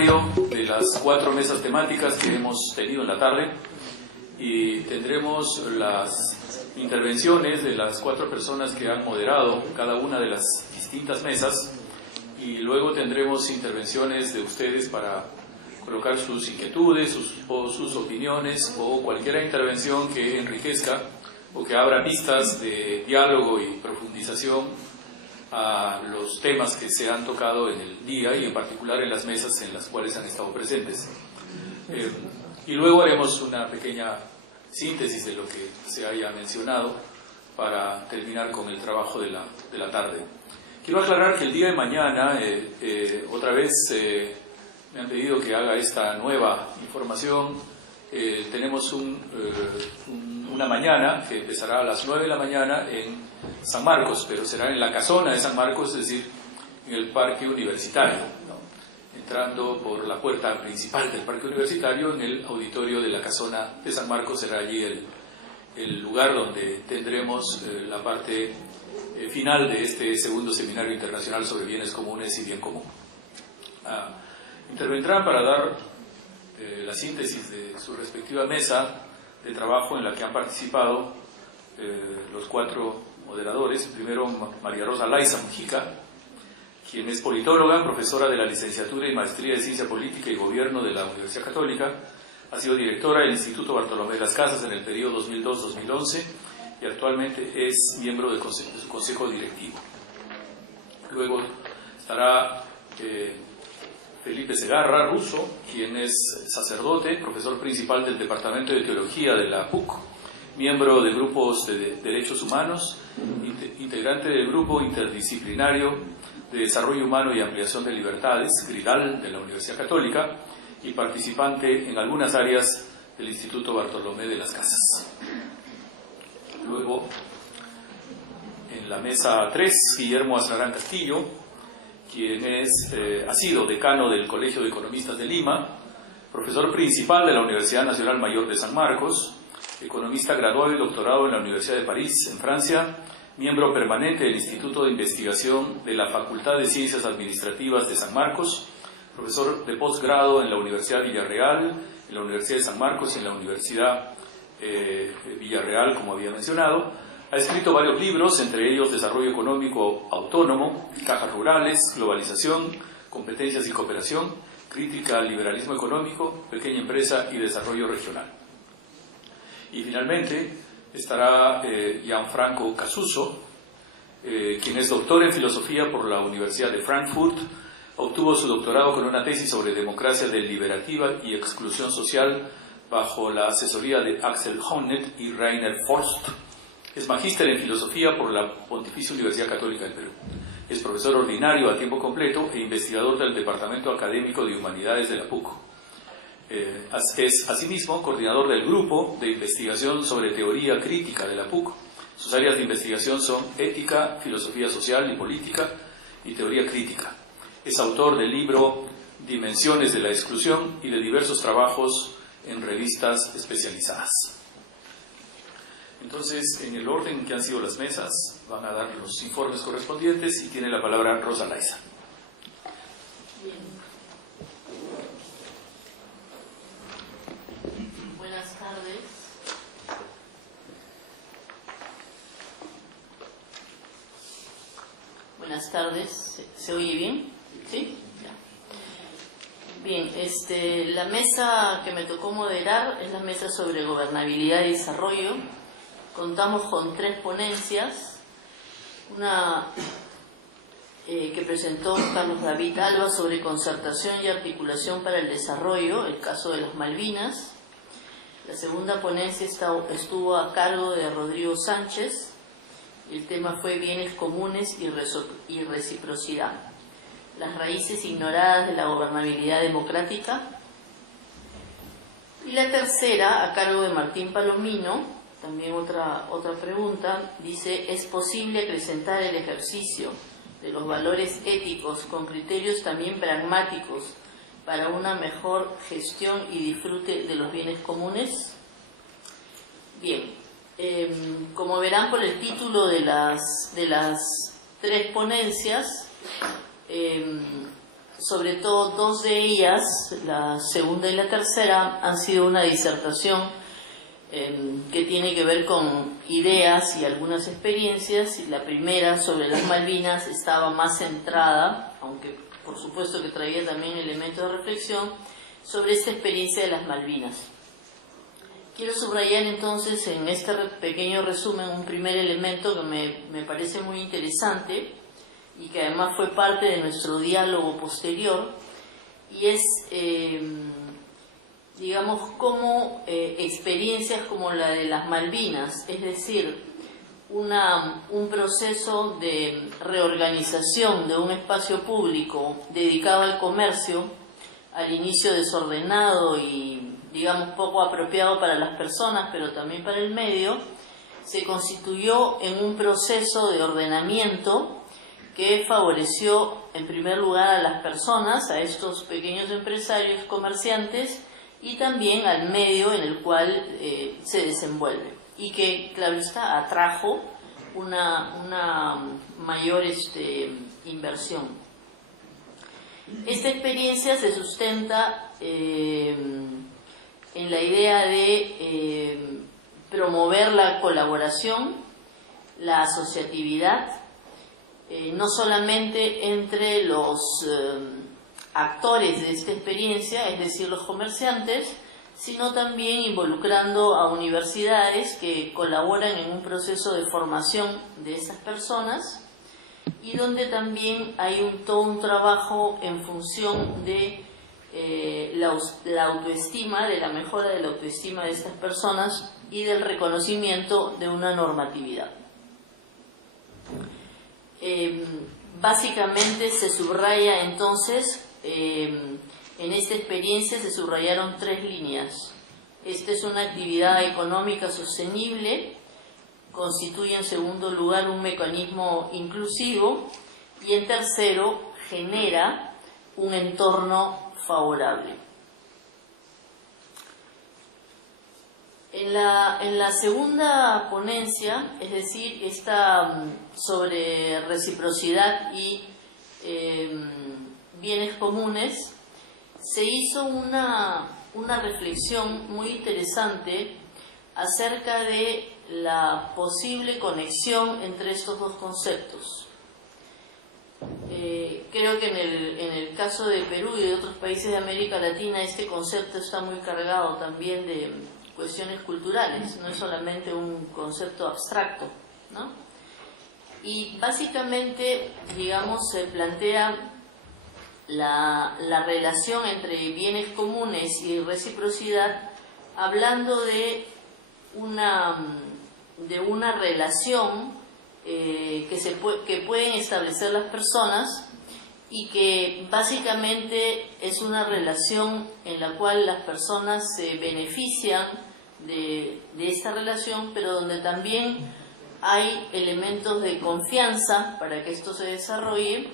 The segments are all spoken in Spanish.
seminario de las 4 mesas temáticas que hemos tenido en la tarde, y tendremos las intervenciones de las 4 personas que han moderado cada una de las distintas mesas, y luego tendremos intervenciones de ustedes para colocar sus inquietudes, sus opiniones, o cualquier intervención que enriquezca o que abra pistas de diálogo y profundización a los temas que se han tocado en el día, y en particular en las mesas en las cuales han estado presentes. Y luego haremos una pequeña síntesis de lo que se haya mencionado para terminar con el trabajo de la tarde. Quiero aclarar que el día de mañana, otra vez me han pedido que haga esta nueva información. Tenemos una mañana que empezará a las 9 de la mañana en San Marcos, pero será en la casona de San Marcos, es decir, en el parque universitario, ¿no? Entrando por la puerta principal del parque universitario, en el auditorio de la casona de San Marcos será allí el lugar donde tendremos la parte final de este segundo seminario internacional sobre bienes comunes y bien común. Intervendrán para dar la síntesis de su respectiva mesa de trabajo en la que han participado los 4 moderadores. Primero, María Rosa Laiza Mujica, quien es politóloga, profesora de la licenciatura y maestría de Ciencia Política y Gobierno de la Universidad Católica. Ha sido directora del Instituto Bartolomé de las Casas en el periodo 2002-2011 y actualmente es miembro de su consejo directivo. Luego estará Felipe Segarra Russo, quien es sacerdote, profesor principal del Departamento de Teología de la PUC, miembro de grupos de derechos humanos, integrante del Grupo Interdisciplinario de Desarrollo Humano y Ampliación de Libertades, GRIDAL, de la Universidad Católica, y participante en algunas áreas del Instituto Bartolomé de las Casas. Luego, en la mesa 3, Guillermo Azarán Castillo, quien ha sido decano del Colegio de Economistas de Lima, profesor principal de la Universidad Nacional Mayor de San Marcos, economista graduado y doctorado en la Universidad de París, en Francia, miembro permanente del Instituto de Investigación de la Facultad de Ciencias Administrativas de San Marcos, profesor de posgrado en la Universidad Villarreal, en la Universidad de San Marcos y en la Universidad Villarreal, como había mencionado. Ha escrito varios libros, entre ellos Desarrollo Económico Autónomo, Cajas Rurales, Globalización, Competencias y Cooperación, Crítica al Liberalismo Económico, Pequeña Empresa y Desarrollo Regional. Y finalmente estará Gianfranco Casuso, quien es doctor en Filosofía por la Universidad de Frankfurt. Obtuvo su doctorado con una tesis sobre democracia deliberativa y exclusión social bajo la asesoría de Axel Honneth y Rainer Forst. Es magíster en Filosofía por la Pontificia Universidad Católica del Perú. Es profesor ordinario a tiempo completo e investigador del Departamento Académico de Humanidades de la PUC. Es asimismo coordinador del Grupo de Investigación sobre Teoría Crítica de la PUC. Sus áreas de investigación son Ética, Filosofía Social y Política y Teoría Crítica. Es autor del libro Dimensiones de la Exclusión y de diversos trabajos en revistas especializadas. Entonces, en el orden en que han sido las mesas, van a dar los informes correspondientes y tiene la palabra Rosa Laiza. Bien. Buenas tardes. Buenas tardes. ¿Se oye bien? ¿Sí? Ya. Bien, la mesa que me tocó moderar es la mesa sobre gobernabilidad y desarrollo. Contamos con 3 ponencias, una que presentó Carlos David Alba sobre concertación y articulación para el desarrollo, el caso de las Malvinas. La segunda ponencia estuvo a cargo de Rodrigo Sánchez. El tema fue bienes comunes y reciprocidad, las raíces ignoradas de la gobernabilidad democrática. Y la tercera, a cargo de Martín Palomino. También otra pregunta, dice: ¿es posible acrecentar el ejercicio de los valores éticos con criterios también pragmáticos para una mejor gestión y disfrute de los bienes comunes? Bien, como verán por el título de las 3 ponencias, sobre todo dos de ellas, la segunda y la tercera, han sido una disertación que tiene que ver con ideas y algunas experiencias, y la primera, sobre las Malvinas, estaba más centrada, aunque por supuesto que traía también elementos de reflexión, sobre esta experiencia de las Malvinas. Quiero subrayar entonces en este pequeño resumen un primer elemento que me parece muy interesante y que además fue parte de nuestro diálogo posterior, y es, digamos, cómo experiencias como la de las Malvinas, es decir, un proceso de reorganización de un espacio público dedicado al comercio, al inicio desordenado y, digamos, poco apropiado para las personas, pero también para el medio, se constituyó en un proceso de ordenamiento que favoreció en primer lugar a las personas, a estos pequeños empresarios, comerciantes, y también al medio en el cual se desenvuelve, y que, claro está, atrajo una mayor inversión. Esta experiencia se sustenta en la idea de promover la colaboración, la asociatividad, no solamente entre los actores de esta experiencia, es decir, los comerciantes, sino también involucrando a universidades que colaboran en un proceso de formación de esas personas, y donde también hay todo un trabajo en función de la autoestima, de la mejora de la autoestima de estas personas y del reconocimiento de una normatividad. Básicamente se subraya entonces, en esta experiencia se subrayaron tres líneas. Esta es una actividad económica sostenible, constituye en segundo lugar un mecanismo inclusivo y en tercero genera un entorno favorable. En la segunda ponencia, es decir, esta sobre reciprocidad y bienes comunes, se hizo una reflexión muy interesante acerca de la posible conexión entre estos dos conceptos. Creo que en el caso de Perú y de otros países de América Latina, este concepto está muy cargado también de cuestiones culturales, no es solamente un concepto abstracto, ¿no? Y básicamente, digamos, se plantea la relación entre bienes comunes y reciprocidad, hablando de una relación que pueden establecer las personas, y que básicamente es una relación en la cual las personas se benefician de esta relación, pero donde también hay elementos de confianza para que esto se desarrolle,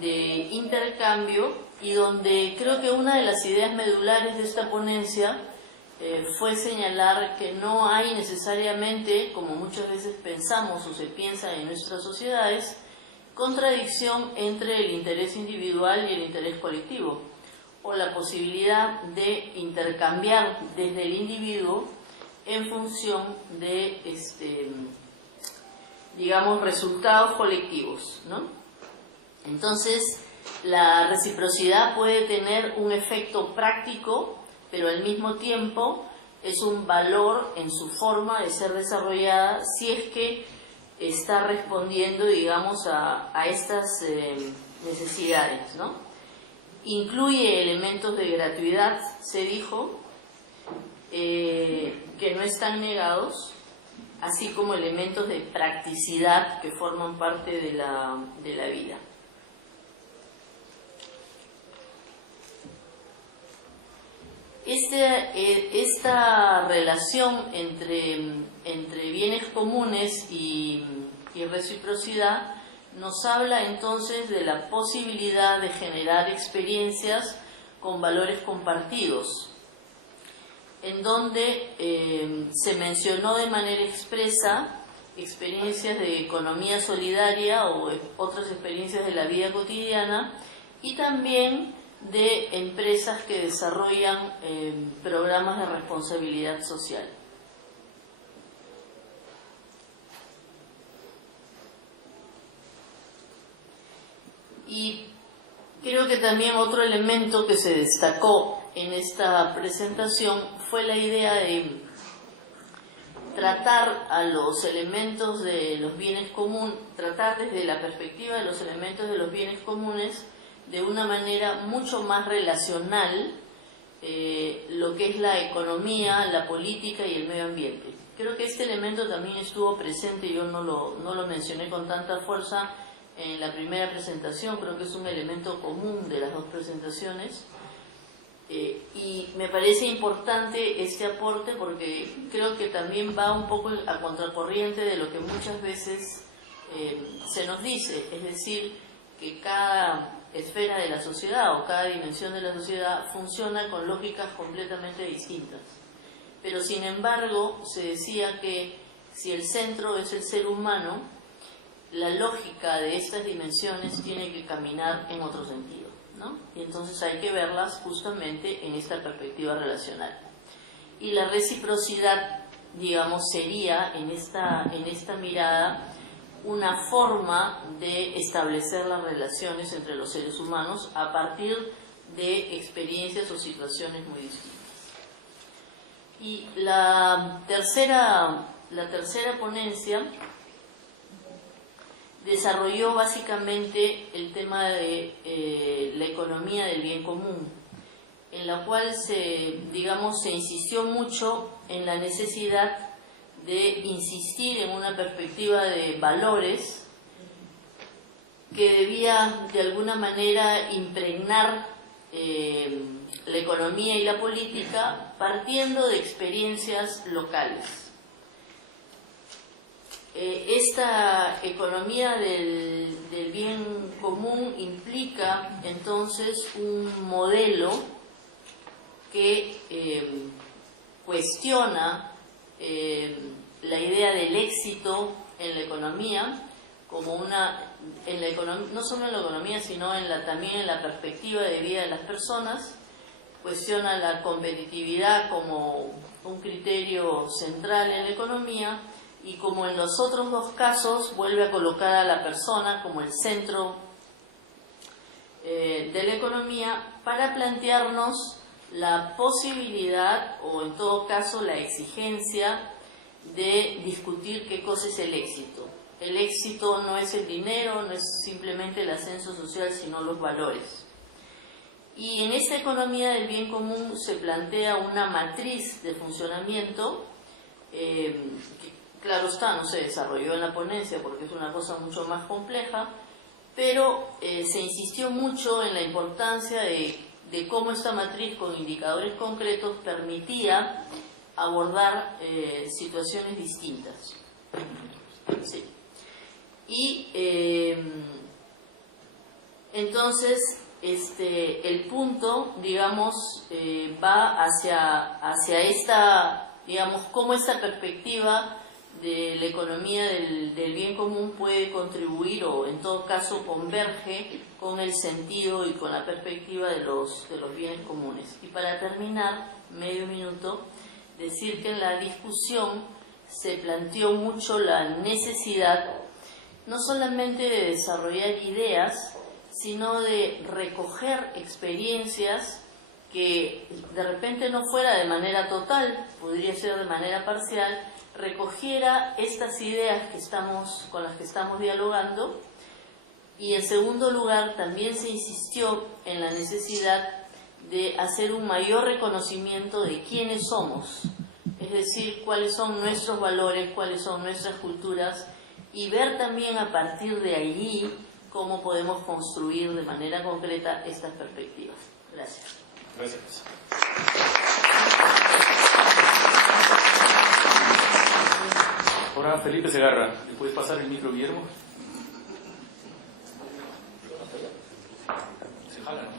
de intercambio, y donde creo que una de las ideas medulares de esta ponencia fue señalar que no hay necesariamente, como muchas veces pensamos o se piensa en nuestras sociedades, contradicción entre el interés individual y el interés colectivo, o la posibilidad de intercambiar desde el individuo en función de, digamos, resultados colectivos, ¿no? Entonces, la reciprocidad puede tener un efecto práctico, pero al mismo tiempo es un valor en su forma de ser desarrollada si es que está respondiendo, digamos, a estas necesidades, ¿no? Incluye elementos de gratuidad, se dijo, que no están negados, así como elementos de practicidad que forman parte de la vida. Esta relación entre bienes comunes y reciprocidad nos habla entonces de la posibilidad de generar experiencias con valores compartidos, en donde se mencionó de manera expresa experiencias de economía solidaria o otras experiencias de la vida cotidiana, y también de empresas que desarrollan programas de responsabilidad social. Y creo que también otro elemento que se destacó en esta presentación fue la idea de tratar a los elementos de los bienes comunes, tratar desde la perspectiva de los elementos de los bienes comunes de una manera mucho más relacional lo que es la economía, la política y el medio ambiente. Creo que este elemento también estuvo presente, yo no lo mencioné con tanta fuerza en la primera presentación, creo que es un elemento común de las dos presentaciones. Y me parece importante este aporte porque creo que también va un poco a contracorriente de lo que muchas veces se nos dice, es decir, que cada esfera de la sociedad o cada dimensión de la sociedad funciona con lógicas completamente distintas. Pero sin embargo, se decía que si el centro es el ser humano, la lógica de estas dimensiones tiene que caminar en otro sentido, ¿no? Y entonces hay que verlas justamente en esta perspectiva relacional. Y la reciprocidad, digamos, sería en esta mirada una forma de establecer las relaciones entre los seres humanos a partir de experiencias o situaciones muy distintas. Y la tercera ponencia desarrolló básicamente el tema de la economía del bien común, en la cual se insistió mucho en la necesidad de insistir en una perspectiva de valores que debía de alguna manera impregnar la economía y la política partiendo de experiencias locales. Esta economía del bien común implica entonces un modelo que cuestiona la idea del éxito en la economía como no solo en la economía sino también en la perspectiva de vida de las personas, cuestiona la competitividad como un criterio central en la economía y como en los otros dos casos vuelve a colocar a la persona como el centro de la economía para plantearnos la posibilidad o en todo caso la exigencia de discutir qué cosa es el éxito. El éxito no es el dinero, no es simplemente el ascenso social, sino los valores. Y en esta economía del bien común se plantea una matriz de funcionamiento que, claro está, no se desarrolló en la ponencia porque es una cosa mucho más compleja, pero se insistió mucho en la importancia de cómo esta matriz con indicadores concretos permitía abordar situaciones distintas. Sí. Y entonces el punto, va hacia esta, cómo esta perspectiva de la economía del bien común puede contribuir o en todo caso converge con el sentido y con la perspectiva de los bienes comunes. Y para terminar, medio minuto, decir que en la discusión se planteó mucho la necesidad no solamente de desarrollar ideas, sino de recoger experiencias que de repente no fuera de manera total, podría ser de manera parcial, recogiera estas ideas con las que estamos dialogando. Y en segundo lugar, también se insistió en la necesidad de hacer un mayor reconocimiento de quiénes somos, es decir, cuáles son nuestros valores, cuáles son nuestras culturas, y ver también a partir de allí cómo podemos construir de manera concreta estas perspectivas. Gracias. Gracias. Ahora Felipe Segarra, ¿le puedes pasar el micro, Guillermo? Se jala, ¿no?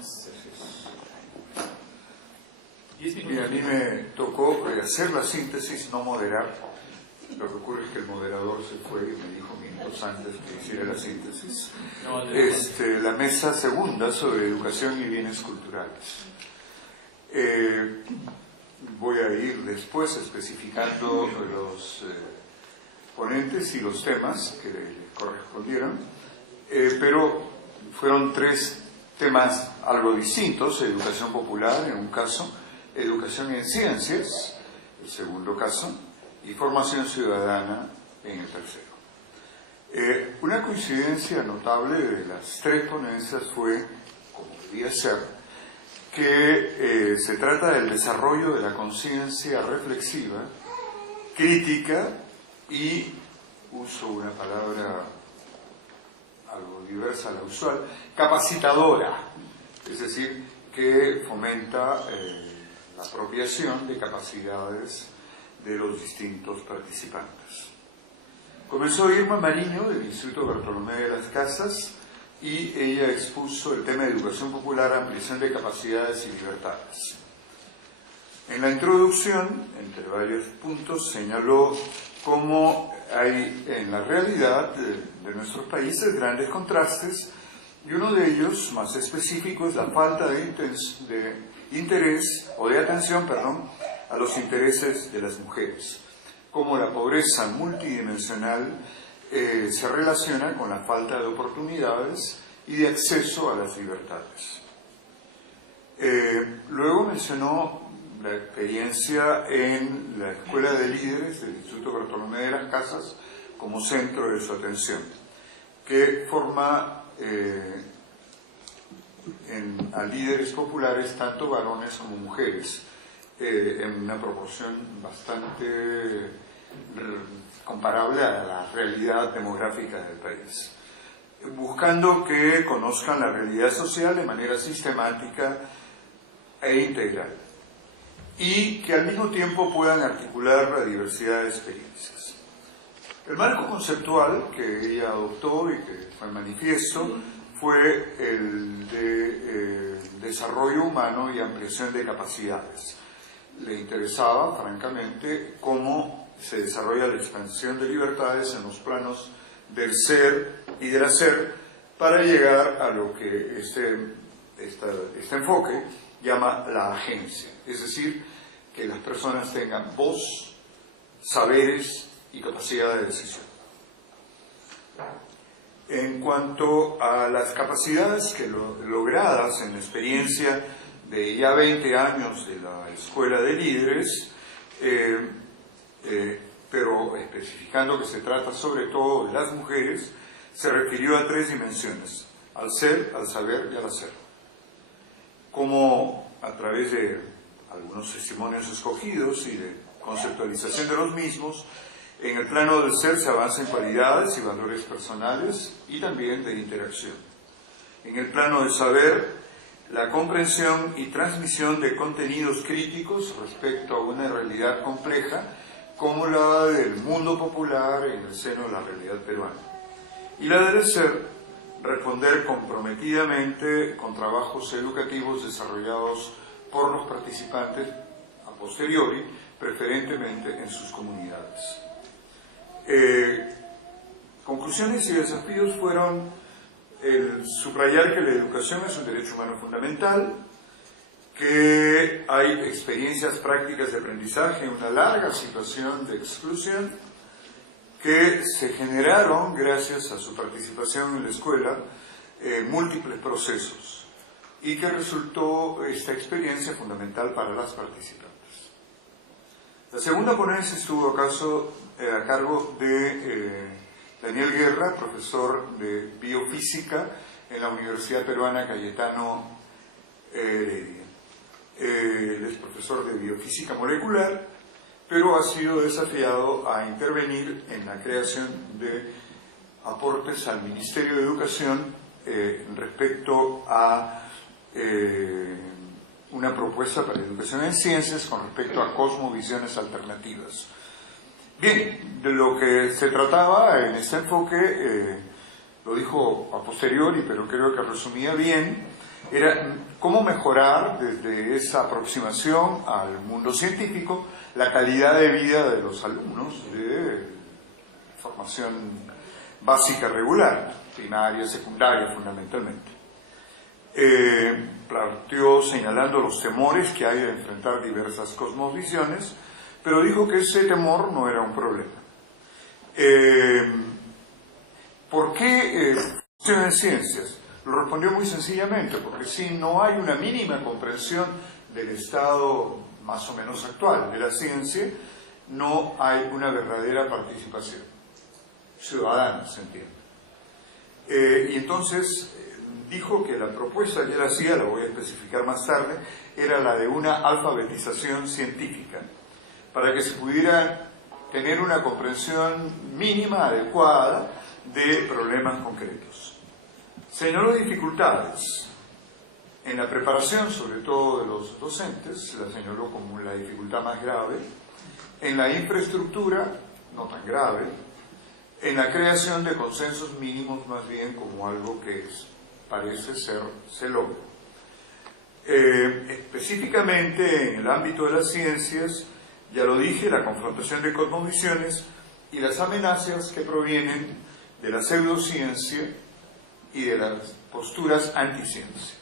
Mira, a mí me tocó hacer la síntesis, no moderar, Lo que ocurre es que el moderador se fue y me dijo minutos antes que hiciera la síntesis. La mesa segunda sobre educación y bienes culturales. Voy a ir después especificando los ponentes y los temas que le correspondieron, pero fueron tres temas algo distintos: educación popular en un caso, educación en ciencias, el segundo caso, y formación ciudadana en el tercero. Una coincidencia notable de las tres ponencias fue, como debía ser, que se trata del desarrollo de la conciencia reflexiva, crítica y, uso una palabra algo diversa a la usual, capacitadora, es decir, que fomenta la apropiación de capacidades de los distintos participantes. Comenzó Irma Mariño del Instituto Bartolomé de las Casas y ella expuso el tema de educación popular, ampliación de capacidades y libertades. En la introducción, entre varios puntos, señaló cómo hay en la realidad de nuestros países grandes contrastes, y uno de ellos, más específico, es la falta de interés o de atención, a los intereses de las mujeres. Cómo la pobreza multidimensional se relaciona con la falta de oportunidades y de acceso a las libertades. Luego mencionó la experiencia en la Escuela de Líderes del Instituto Bartolomé de las Casas como centro de su atención, que forma a líderes populares tanto varones como mujeres, en una proporción bastante comparable a la realidad demográfica del país, buscando que conozcan la realidad social de manera sistemática e integral, y que al mismo tiempo puedan articular la diversidad de experiencias. El marco conceptual que ella adoptó y que fue manifiesto fue el de desarrollo humano y ampliación de capacidades. Le interesaba, francamente, cómo se desarrolla la expansión de libertades en los planos del ser y del hacer para llegar a lo que este enfoque llama la agencia, es decir, que las personas tengan voz, saberes y capacidad de decisión. En cuanto a las capacidades que logradas en la experiencia de ya 20 años de la Escuela de Líderes, pero especificando que se trata sobre todo de las mujeres, se refirió a tres dimensiones: al ser, al saber y al hacer. Como a través de algunos testimonios escogidos y de conceptualización de los mismos, en el plano del ser se avanza en cualidades y valores personales y también de interacción. En el plano del saber, la comprensión y transmisión de contenidos críticos respecto a una realidad compleja como la del mundo popular en el seno de la realidad peruana. Y la del ser, responder comprometidamente con trabajos educativos desarrollados por los participantes a posteriori, preferentemente en sus comunidades. Conclusiones y desafíos fueron el subrayar que la educación es un derecho humano fundamental, que hay experiencias prácticas de aprendizaje en una larga situación de exclusión, que se generaron, gracias a su participación en la escuela, múltiples procesos, y que resultó esta experiencia fundamental para las participantes. La segunda ponencia estuvo a cargo de Daniel Guerra, profesor de biofísica en la Universidad Peruana Cayetano Heredia. Él es profesor de biofísica molecular, pero ha sido desafiado a intervenir en la creación de aportes al Ministerio de Educación respecto a una propuesta para educación en ciencias con respecto a cosmovisiones alternativas. Bien, de lo que se trataba en este enfoque, lo dijo a posteriori, pero creo que resumía bien, era cómo mejorar desde esa aproximación al mundo científico la calidad de vida de los alumnos de formación básica regular, primaria, secundaria fundamentalmente. Planteó señalando los temores que hay de enfrentar diversas cosmovisiones, pero dijo que ese temor no era un problema. ¿Por qué en ciencias? Lo respondió muy sencillamente, porque si no hay una mínima comprensión del estado más o menos actual de la ciencia, no hay una verdadera participación ciudadana, se entiende. Y entonces dijo que la propuesta que él hacía, la voy a especificar más tarde, era la de una alfabetización científica, para que se pudiera tener una comprensión mínima, adecuada, de problemas concretos. Señaló dificultades en la preparación, sobre todo de los docentes, la señaló como la dificultad más grave, en la infraestructura, no tan grave, en la creación de consensos mínimos, más bien como algo que parece ser se logra. Específicamente en el ámbito de las ciencias, ya lo dije, la confrontación de cosmovisiones y las amenazas que provienen de la pseudociencia y de las posturas anticiencia.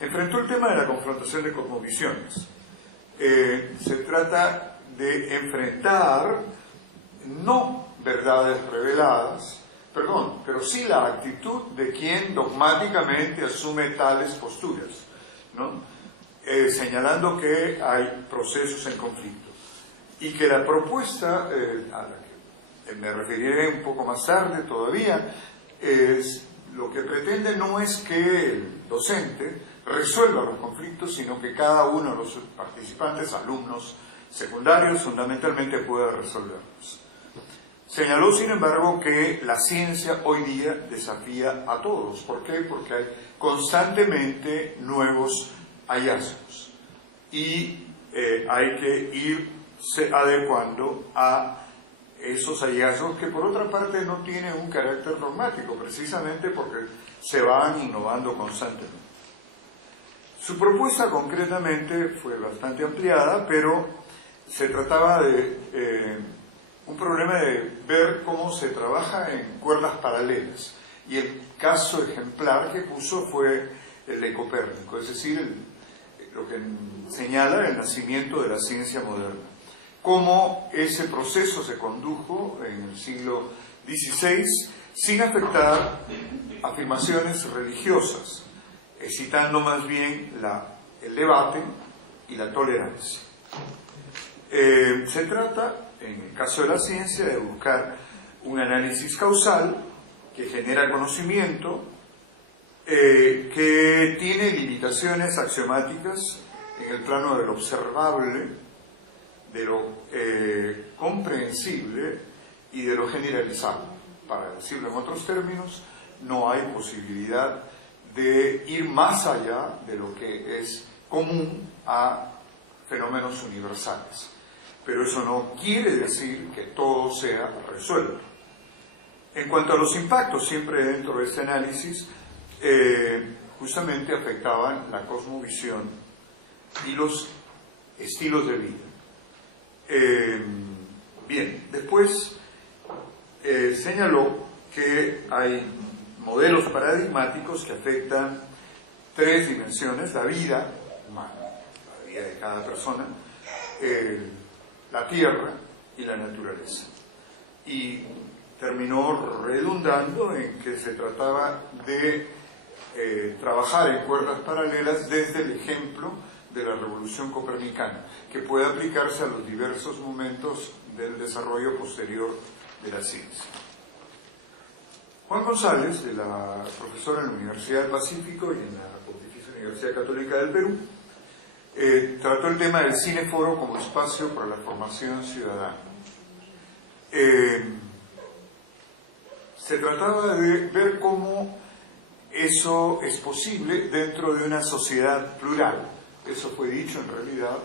Enfrentó el tema de la confrontación de cosmovisiones. Se trata de enfrentar no verdades reveladas, pero sí la actitud de quien dogmáticamente asume tales posturas, ¿no? Señalando que hay procesos en conflicto y que la propuesta a la que me referiré un poco más tarde todavía, lo que pretende no es que el docente resuelva los conflictos, sino que cada uno de los participantes, alumnos secundarios, fundamentalmente pueda resolverlos. Señaló, sin embargo, que la ciencia hoy día desafía a todos. ¿Por qué? Porque hay constantemente nuevos hallazgos y hay que irse adecuando a esos hallazgos que por otra parte no tienen un carácter dogmático, precisamente porque se van innovando constantemente. Su propuesta concretamente fue bastante ampliada, pero se trataba de un problema de ver cómo se trabaja en cuerdas paralelas, y el caso ejemplar que puso fue el de Copérnico, es decir, lo que señala el nacimiento de la ciencia moderna. Cómo ese proceso se condujo en el siglo XVI sin afectar afirmaciones religiosas, excitando más bien el debate y la tolerancia. Se trata, en el caso de la ciencia, de buscar un análisis causal que genera conocimiento, que tiene limitaciones axiomáticas en el plano de lo observable, de lo comprensible y de lo generalizable. Para decirlo en otros términos, no hay posibilidad de ir más allá de lo que es común a fenómenos universales. Pero eso no quiere decir que todo sea resuelto. En cuanto a los impactos, siempre dentro de este análisis, justamente afectaban la cosmovisión y los estilos de vida. Bien, después señaló que hay modelos paradigmáticos que afectan tres dimensiones: la vida humana, la vida de cada persona, la tierra y la naturaleza. Y terminó redundando en que se trataba de trabajar en cuerdas paralelas desde el ejemplo de la revolución copernicana, que puede aplicarse a los diversos momentos del desarrollo posterior de la ciencia. Juan González, profesor en la Universidad del Pacífico y en la Pontificia Universidad Católica del Perú, trató el tema del cineforo como espacio para la formación ciudadana. Se trataba de ver cómo eso es posible dentro de una sociedad plural. Eso fue dicho en realidad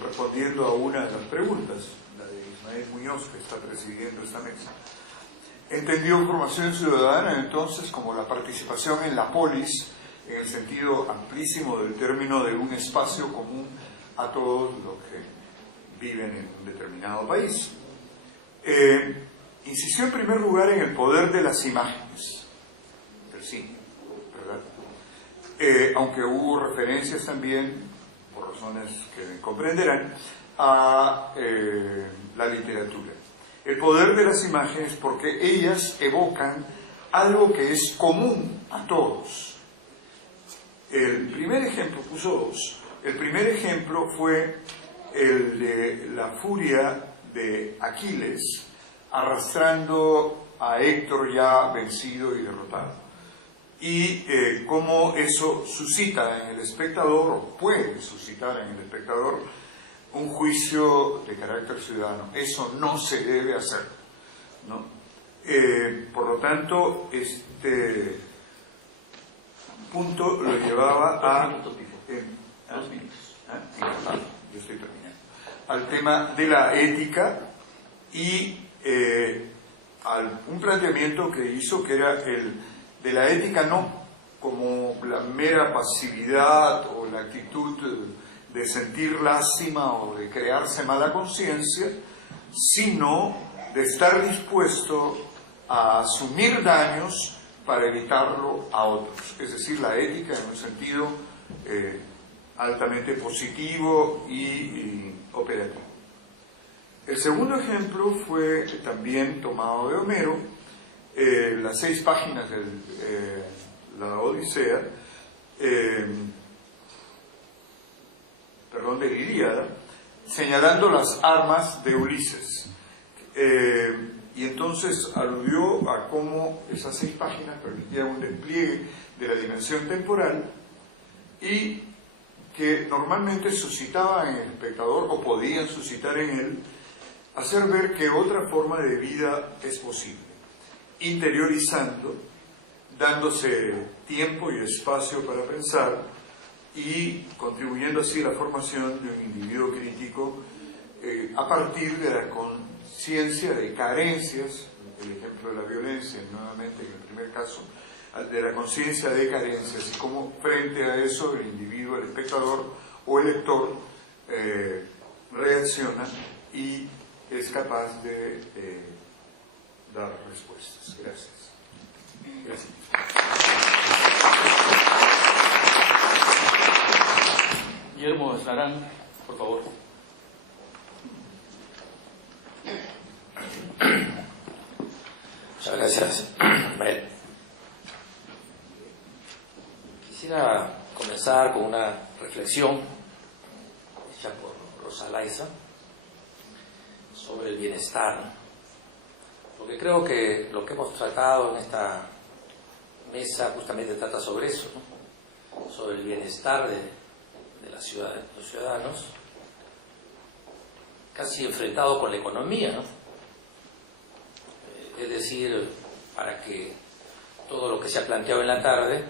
respondiendo a una de las preguntas, la de Ismael Muñoz, que está presidiendo esta mesa. Entendió formación ciudadana entonces como la participación en la polis, en el sentido amplísimo del término, de un espacio común a todos los que viven en un determinado país. Insistió en primer lugar en el poder de las imágenes del cine, ¿verdad? Aunque hubo referencias también, por razones que comprenderán, a la literatura. El poder de las imágenes porque ellas evocan algo que es común a todos. El primer ejemplo, puso dos. El primer ejemplo fue el de la furia de Aquiles arrastrando a Héctor ya vencido y derrotado. Y cómo eso suscita en el espectador, o puede suscitar en el espectador, un juicio de carácter ciudadano. Eso no se debe hacer, ¿no? Por lo tanto, este punto lo llevaba a... yo estoy terminando. Al tema de la ética y un planteamiento que hizo que era el de la ética no como la mera pasividad o la actitud de sentir lástima o de crearse mala conciencia, sino de estar dispuesto a asumir daños para evitarlo a otros. Es decir, la ética en un sentido altamente positivo y operativo. El segundo ejemplo fue también tomado de Homero, las 6 páginas de la Odisea, de la Ilíada, señalando las armas de Ulises. Y entonces aludió a cómo esas 6 páginas permitían un despliegue de la dimensión temporal y que normalmente suscitaban en el espectador, o podían suscitar en él, hacer ver que otra forma de vida es posible, interiorizando, dándose tiempo y espacio para pensar y contribuyendo así a la formación de un individuo crítico a partir de la conciencia de carencias, el ejemplo de la violencia, nuevamente en el primer caso, de la conciencia de carencias y cómo frente a eso el individuo, el espectador o el lector reacciona y es capaz de dar respuestas. Gracias. Gracias. Guillermo Eslarán, por favor. Muchas gracias. Quisiera comenzar con una reflexión hecha por Rosa Laiza sobre el bienestar, porque creo que lo que hemos tratado en esta mesa justamente trata sobre eso, ¿no? Sobre el bienestar de la ciudad, de los ciudadanos, casi enfrentado con la economía, ¿no? Es decir, para que todo lo que se ha planteado en la tarde,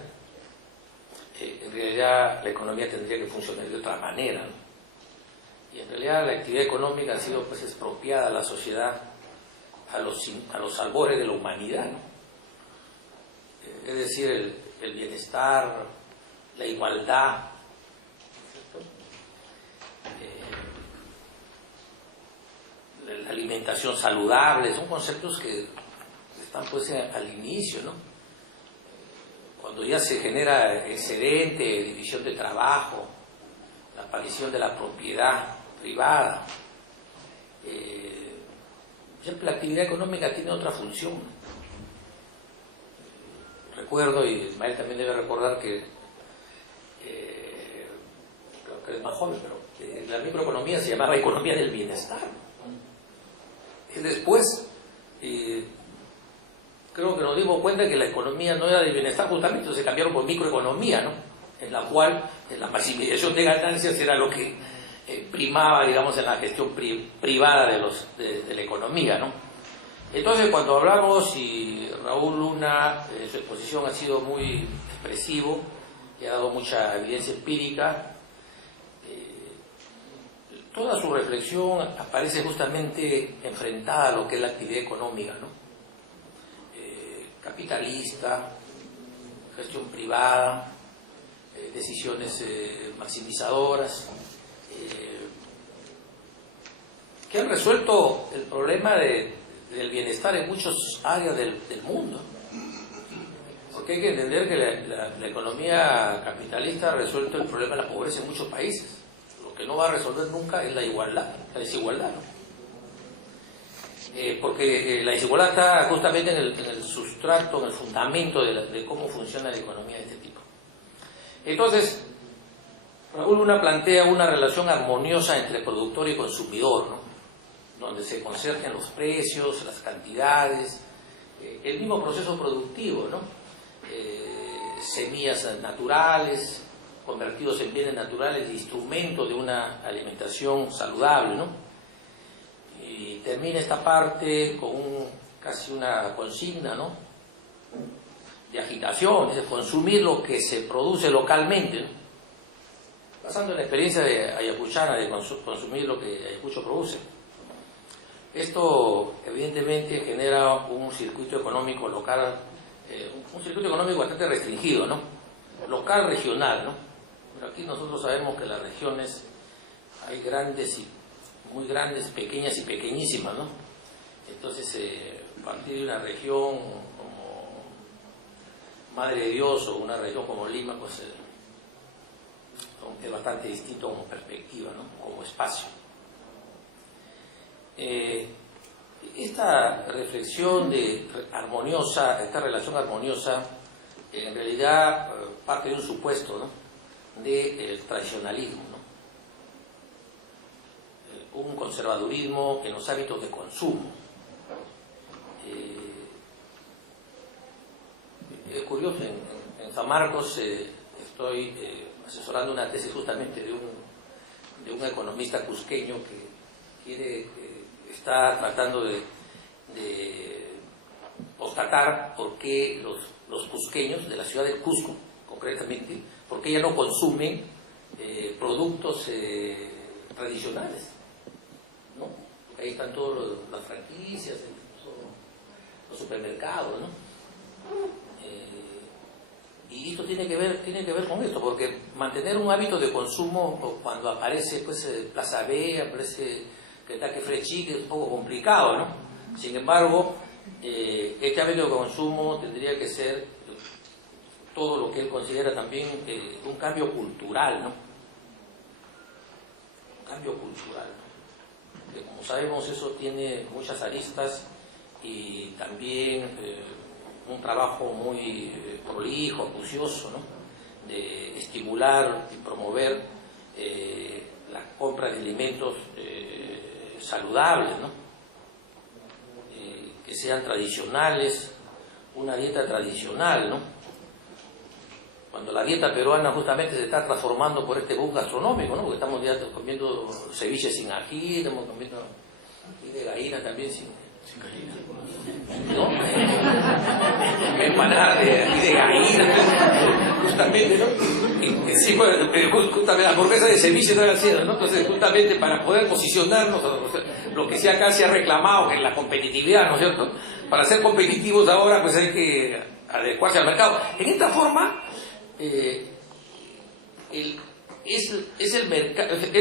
en realidad la economía tendría que funcionar de otra manera, ¿no? Y en realidad la actividad económica ha sido pues expropiada a la sociedad a los albores de la humanidad, ¿no? Es decir, el bienestar, la igualdad, la alimentación saludable, son conceptos que están pues al inicio, ¿no? Cuando ya se genera excedente, división de trabajo, la aparición de la propiedad privada, la actividad económica tiene otra función. Recuerdo, y Ismael también debe recordar que creo que es más joven, pero la microeconomía se llamaba economía del bienestar. Y después creo que nos dimos cuenta que la economía no era del bienestar, justamente se cambiaron por microeconomía, ¿no? En la cual la maximización de ganancias era lo que primaba, digamos, en la gestión privada de la economía, ¿no? Entonces, cuando hablamos, y Raúl Luna en su exposición ha sido muy expresivo y ha dado mucha evidencia empírica, toda su reflexión aparece justamente enfrentada a lo que es la actividad económica, ¿no? Capitalista, gestión privada, decisiones maximizadoras, que han resuelto el problema del bienestar en muchas áreas del mundo. Porque hay que entender que la economía capitalista ha resuelto el problema de la pobreza en muchos países. Lo que no va a resolver nunca es la desigualdad, ¿no? Porque la desigualdad está justamente en el sustrato, en el fundamento de cómo funciona la economía de este tipo. Entonces, Raúl Luna plantea una relación armoniosa entre productor y consumidor, ¿no? Donde se conserjen los precios, las cantidades, el mismo proceso productivo, ¿no? Semillas naturales, convertidos en bienes naturales, instrumentos de una alimentación saludable, ¿no? Y termina esta parte con casi una consigna, ¿no? De agitación, es consumir lo que se produce localmente, ¿no? Basando en la experiencia de ayacuchana de consumir lo que Ayacucho produce. Esto evidentemente genera un circuito económico local, un circuito económico bastante restringido, ¿no? Local, regional, ¿no? Pero aquí nosotros sabemos que las regiones hay grandes y muy grandes, pequeñas y pequeñísimas, ¿no? Entonces, a partir de una región como Madre de Dios o una región como Lima, pues es bastante distinto como perspectiva, ¿no? Como espacio. Esta reflexión armoniosa, esta relación armoniosa, en realidad parte de un supuesto, ¿no? Del tradicionalismo, ¿no? Un conservadurismo en los hábitos de consumo. Es curioso, en San Marcos estoy asesorando una tesis justamente de un economista cusqueño que está tratando de constatar por qué los cusqueños de la ciudad de Cusco, concretamente, por qué ya no consumen productos tradicionales, ¿no? Porque ahí están todas las franquicias, los supermercados, ¿no? Y esto tiene que ver con esto, porque mantener un hábito de consumo cuando aparece pues Plaza B, aparece Kentucky Fried Chicken, es un poco complicado, ¿no? Sin embargo, este hábito de consumo tendría que ser todo lo que él considera también un cambio cultural, ¿no? Un cambio cultural, ¿no? Que como sabemos eso tiene muchas aristas y también un trabajo muy prolijo, acucioso, ¿no? De estimular y promover la compra de alimentos saludables, ¿no? Que sean tradicionales, una dieta tradicional, ¿no? Cuando la dieta peruana justamente se está transformando por este boom gastronómico, ¿no? Porque estamos ya comiendo ceviche sin ají, estamos comiendo ají de gallina también sin gallina, ¿no? Empanadas de ají de gallina, justamente, ¿no? Sí, justamente la hamburguesa de ceviche no era así, ¿no? Entonces, justamente para poder posicionarnos, lo que acá se ha reclamado, que es la competitividad, ¿no es cierto? Para ser competitivos ahora, pues hay que adecuarse al mercado. En esta forma, es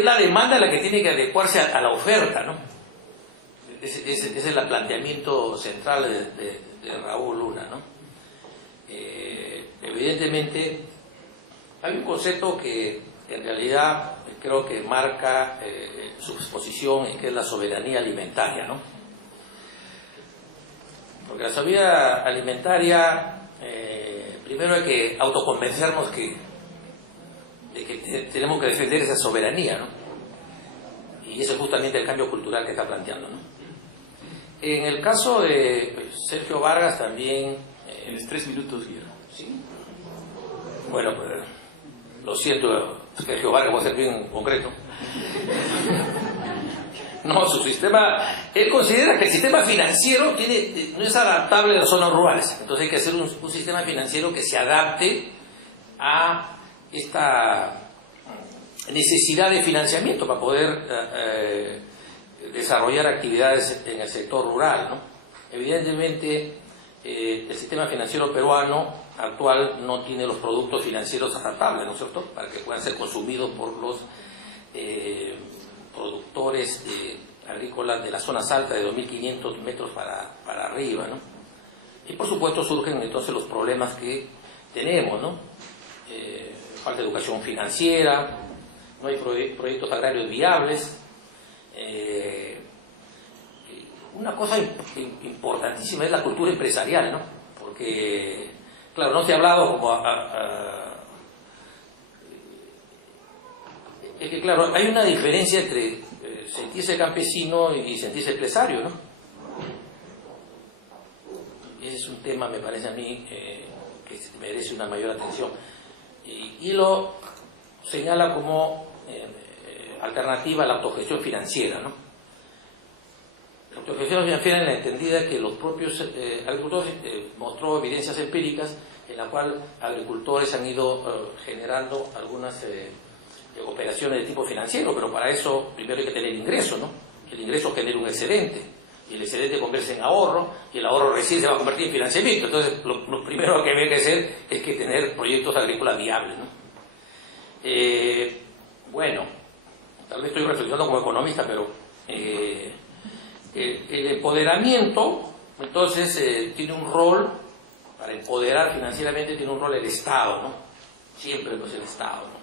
la demanda la que tiene que adecuarse a la oferta, ¿no? Ese es el planteamiento central de Raúl Luna, ¿no? Evidentemente, hay un concepto que en realidad creo que marca su exposición, que es la soberanía alimentaria, ¿no? Porque la soberanía alimentaria, primero hay que autoconvencernos de que tenemos que defender esa soberanía, ¿no? Y eso es justamente el cambio cultural que está planteando, ¿no? En el caso de Sergio Vargas también... Tienes 3 minutos, Guillermo. ¿Sí? Bueno, pues, lo siento, Sergio Vargas, voy a ser bien concreto. No, su sistema... Él considera que el sistema financiero no es adaptable a las zonas rurales. Entonces hay que hacer un sistema financiero que se adapte a esta necesidad de financiamiento para poder desarrollar actividades en el sector rural, ¿no? Evidentemente, el sistema financiero peruano actual no tiene los productos financieros adaptables, ¿no es cierto?, para que puedan ser consumidos por los productores de agrícolas de las zonas altas de 2.500 metros para arriba, ¿no? Y por supuesto surgen entonces los problemas que tenemos, ¿no? Falta de educación financiera, no hay proyectos agrarios viables. Una cosa importantísima es la cultura empresarial, ¿no? Porque, claro, no se ha hablado como es que, claro, hay una diferencia entre sentirse campesino y sentirse empresario, ¿no? Ese es un tema, me parece a mí, que merece una mayor atención. Y lo señala como alternativa a la autogestión financiera, ¿no? La autogestión financiera en la entendida que los propios agricultores mostró evidencias empíricas en la cual agricultores han ido generando algunas operaciones de tipo financiero, pero para eso primero hay que tener ingreso, ¿no? El ingreso genera un excedente, y el excedente convierte en ahorro, y el ahorro recién se va a convertir en financiamiento. Entonces, lo primero que hay que hacer es que tener proyectos agrícolas viables, ¿no? Bueno, tal vez estoy reflexionando como economista, pero el empoderamiento, entonces, tiene un rol, para empoderar financieramente tiene un rol el Estado, ¿no? Siempre pues el Estado, ¿no?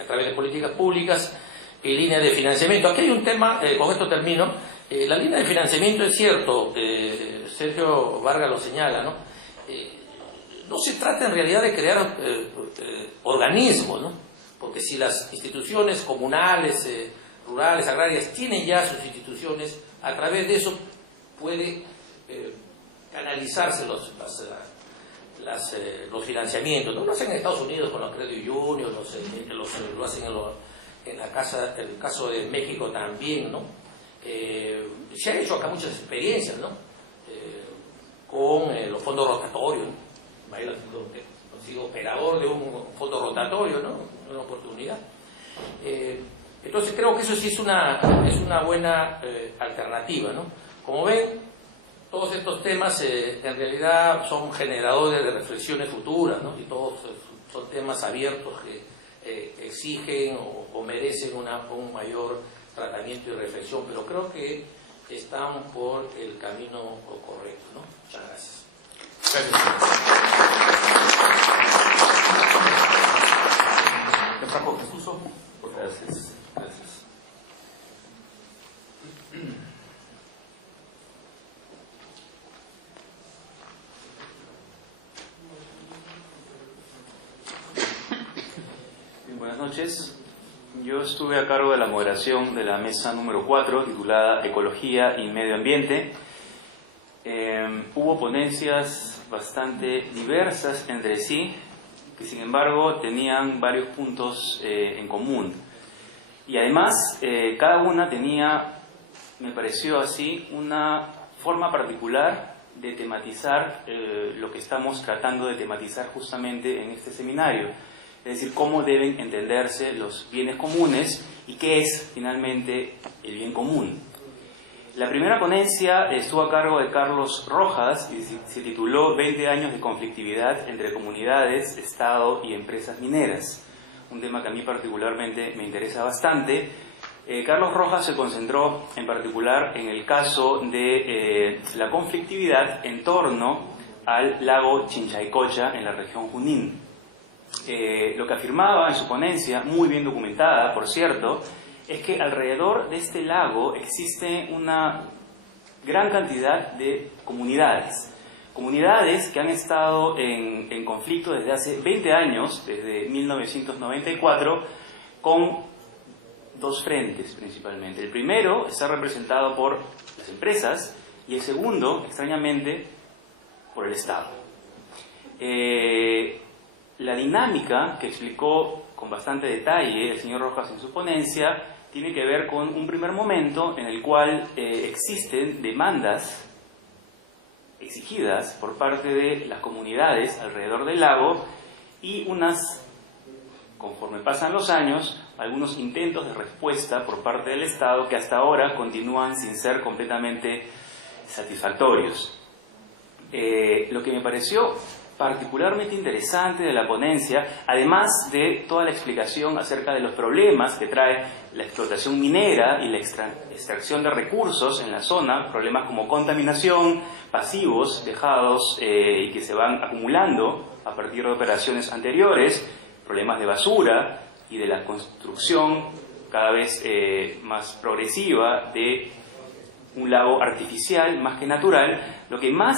A través de políticas públicas y líneas de financiamiento. Aquí hay un tema, con esto termino, la línea de financiamiento es cierto, Sergio Vargas lo señala, ¿no? No se trata en realidad de crear organismos, ¿no? Porque si las instituciones comunales, rurales, agrarias, tienen ya sus instituciones, a través de eso puede canalizarse los financiamientos, ¿no? Lo hacen en Estados Unidos con los Credit Unions, lo hacen en el caso de México también, ¿no? Se han hecho acá muchas experiencias, ¿no? Con los fondos rotatorios, ¿no? He sido operador de un fondo rotatorio, ¿no? Una oportunidad. Entonces creo que eso sí es una buena alternativa, ¿no? Como ven, todos estos temas en realidad son generadores de reflexiones futuras, ¿no? Y todos son temas abiertos que exigen o merecen un mayor tratamiento y reflexión, pero creo que están por el camino correcto, ¿no? Muchas gracias. Gracias. Buenas noches. Yo estuve a cargo de la moderación de la mesa número 4, titulada Ecología y Medio Ambiente. Hubo ponencias bastante diversas entre sí, que sin embargo tenían varios puntos en común. Y además, cada una tenía, me pareció así, una forma particular de tematizar lo que estamos tratando de tematizar justamente en este seminario. Es decir, cómo deben entenderse los bienes comunes y qué es finalmente el bien común. La primera ponencia estuvo a cargo de Carlos Rojas y se tituló 20 años de conflictividad entre comunidades, Estado y empresas mineras. Un tema que a mí particularmente me interesa bastante. Carlos Rojas se concentró en particular en el caso de la conflictividad en torno al lago Chinchaycocha en la región Junín. Lo que afirmaba en su ponencia, muy bien documentada, por cierto, es que alrededor de este lago existe una gran cantidad de comunidades. Comunidades que han estado en conflicto desde hace 20 años, desde 1994, con dos frentes principalmente. El primero está representado por las empresas y el segundo, extrañamente, por el Estado. La dinámica que explicó con bastante detalle el señor Rojas en su ponencia tiene que ver con un primer momento en el cual existen demandas exigidas por parte de las comunidades alrededor del lago y conforme pasan los años, algunos intentos de respuesta por parte del Estado que hasta ahora continúan sin ser completamente satisfactorios. Lo que me pareció particularmente interesante de la ponencia, además de toda la explicación acerca de los problemas que trae la explotación minera y la extracción de recursos en la zona, problemas como contaminación, pasivos dejados y que se van acumulando a partir de operaciones anteriores, problemas de basura y de la construcción cada vez más progresiva de un lago artificial más que natural. Lo que más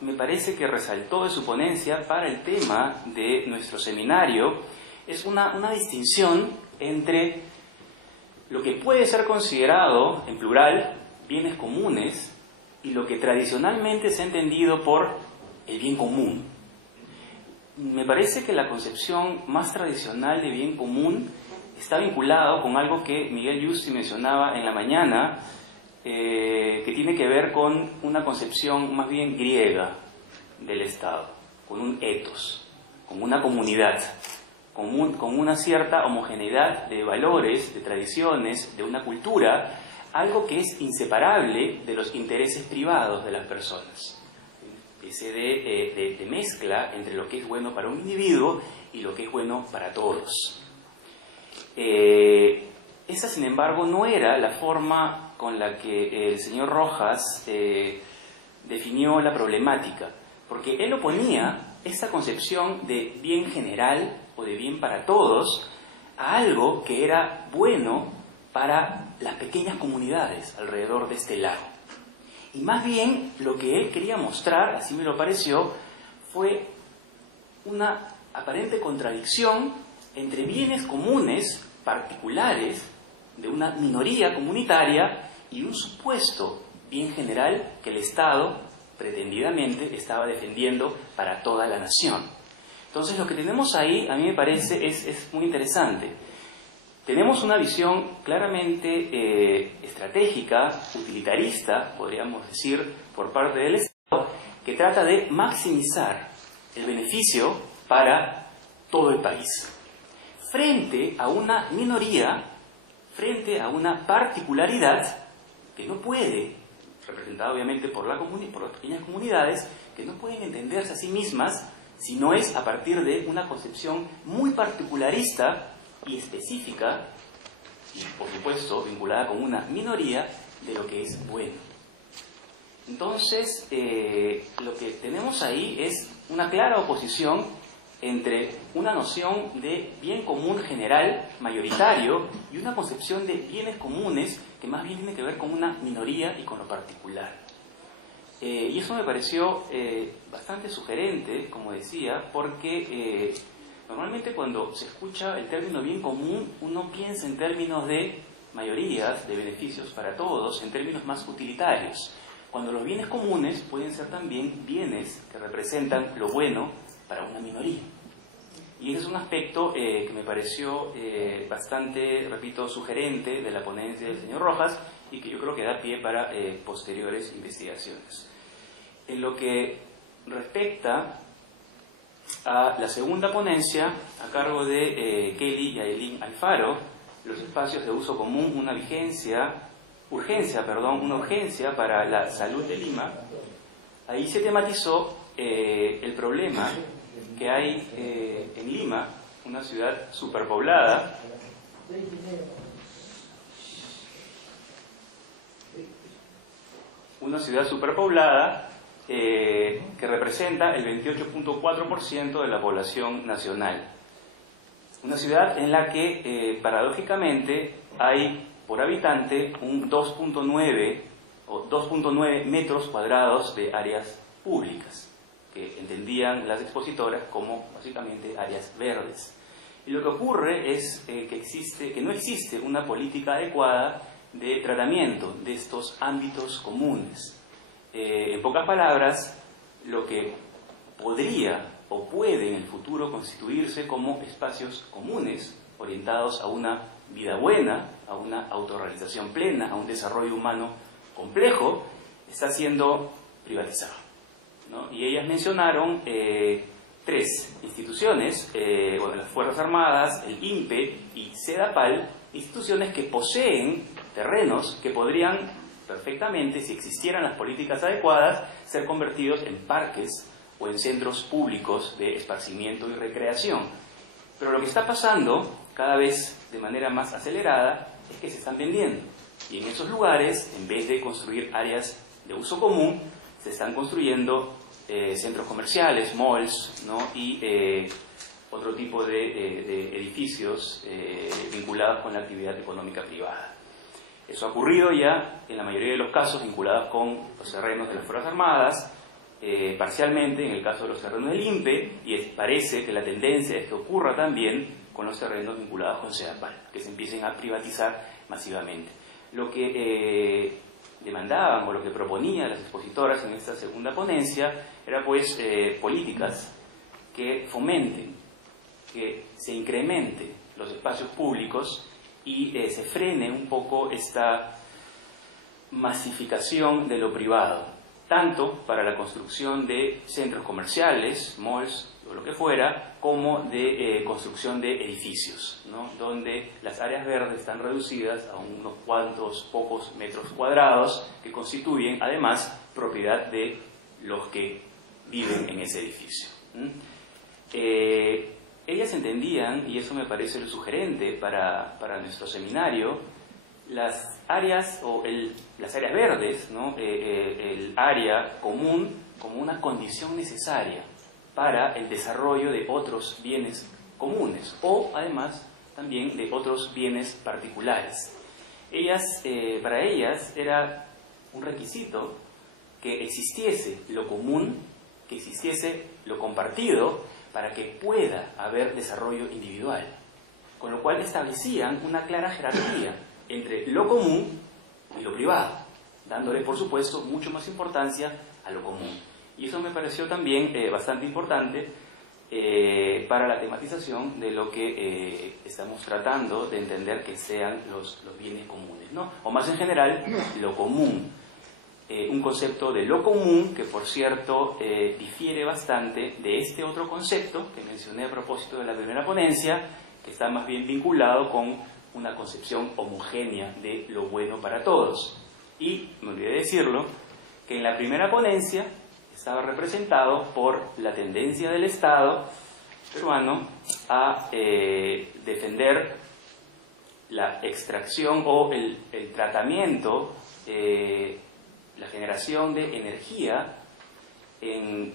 me parece que resaltó de su ponencia para el tema de nuestro seminario es una distinción entre lo que puede ser considerado, en plural, bienes comunes y lo que tradicionalmente se ha entendido por el bien común. Me parece que la concepción más tradicional de bien común está vinculado con algo que Miguel Yusti mencionaba en la mañana, que tiene que ver con una concepción más bien griega del Estado, con un ethos, con una comunidad, con una cierta homogeneidad de valores, de tradiciones, de una cultura, algo que es inseparable de los intereses privados de las personas. Ese de mezcla entre lo que es bueno para un individuo y lo que es bueno para todos. Esa, sin embargo, no era la forma con la que el señor Rojas definió la problemática, porque él oponía esta concepción de bien general o de bien para todos a algo que era bueno para las pequeñas comunidades alrededor de este lago. Y más bien lo que él quería mostrar, así me lo pareció, fue una aparente contradicción entre bienes comunes particulares de una minoría comunitaria y un supuesto bien general que el Estado pretendidamente estaba defendiendo para toda la nación. Entonces lo que tenemos ahí, a mí me parece, es muy interesante. Tenemos una visión claramente estratégica, utilitarista, podríamos decir, por parte del Estado, que trata de maximizar el beneficio para todo el país. Frente a una minoría, frente a una particularidad que no puede, representada obviamente por las pequeñas comunidades, que no pueden entenderse a sí mismas si no es a partir de una concepción muy particularista y específica, y por supuesto vinculada con una minoría de lo que es bueno. Entonces, lo que tenemos ahí es una clara oposición entre una noción de bien común general, mayoritario, y una concepción de bienes comunes que más bien tiene que ver con una minoría y con lo particular. Y eso me pareció bastante sugerente, como decía, porque normalmente cuando se escucha el término bien común, uno piensa en términos de mayorías, de beneficios para todos, en términos más utilitarios, cuando los bienes comunes pueden ser también bienes que representan lo bueno para una minoría. Y ese es un aspecto que me pareció bastante, repito, sugerente de la ponencia del señor Rojas y que yo creo que da pie para posteriores investigaciones. En lo que respecta a la segunda ponencia, a cargo de Kelly y Ailín Alfaro, los espacios de uso común, una urgencia para la salud de Lima, ahí se tematizó el problema que hay en Lima, una ciudad superpoblada, que representa el 28.4% de la población nacional. Una ciudad en la que, paradójicamente, hay por habitante un 2.9 metros cuadrados de áreas públicas, que entendían las expositoras como básicamente áreas verdes. Y lo que ocurre es que no existe una política adecuada de tratamiento de estos ámbitos comunes. En pocas palabras, lo que podría o puede en el futuro constituirse como espacios comunes orientados a una vida buena, a una autorrealización plena, a un desarrollo humano complejo, está siendo privatizado, ¿no? Y ellas mencionaron tres instituciones, las Fuerzas Armadas, el INPE y SEDAPAL, instituciones que poseen terrenos que podrían perfectamente, si existieran las políticas adecuadas, ser convertidos en parques o en centros públicos de esparcimiento y recreación. Pero lo que está pasando cada vez de manera más acelerada es que se están vendiendo. Y en esos lugares, en vez de construir áreas de uso común, se están construyendo centros comerciales, malls, ¿no? Y otro tipo de edificios vinculados con la actividad económica privada. Eso ha ocurrido ya en la mayoría de los casos vinculados con los terrenos de las Fuerzas Armadas, parcialmente en el caso de los terrenos del INPE, y parece que la tendencia es que ocurra también con los terrenos vinculados con SEDAPAL, que se empiecen a privatizar masivamente. Lo que demandaban o lo que proponían las expositoras en esta segunda ponencia era pues políticas que fomenten, que se incrementen los espacios públicos y se frene un poco esta masificación de lo privado, tanto para la construcción de centros comerciales, malls o lo que fuera, como de construcción de edificios, ¿no? Donde las áreas verdes están reducidas a unos cuantos pocos metros cuadrados que constituyen además propiedad de los que viven en ese edificio. Ellas entendían, y eso me parece lo sugerente para nuestro seminario, las áreas o las áreas verdes, ¿no? El área común como una condición necesaria para el desarrollo de otros bienes comunes o además también de otros bienes particulares. Para ellas era un requisito que existiese lo común, que existiese lo compartido, para que pueda haber desarrollo individual, con lo cual establecían una clara jerarquía entre lo común y lo privado, dándole por supuesto mucho más importancia a lo común. Y eso me pareció también bastante importante para la tematización de lo que estamos tratando de entender que sean los bienes comunes, ¿no? O más en general, lo común. Un concepto de lo común que, por cierto, difiere bastante de este otro concepto que mencioné a propósito de la primera ponencia, que está más bien vinculado con una concepción homogénea de lo bueno para todos. Y, me olvidé decirlo, que en la primera ponencia estaba representado por la tendencia del Estado peruano a defender la extracción o el tratamiento, la generación de energía en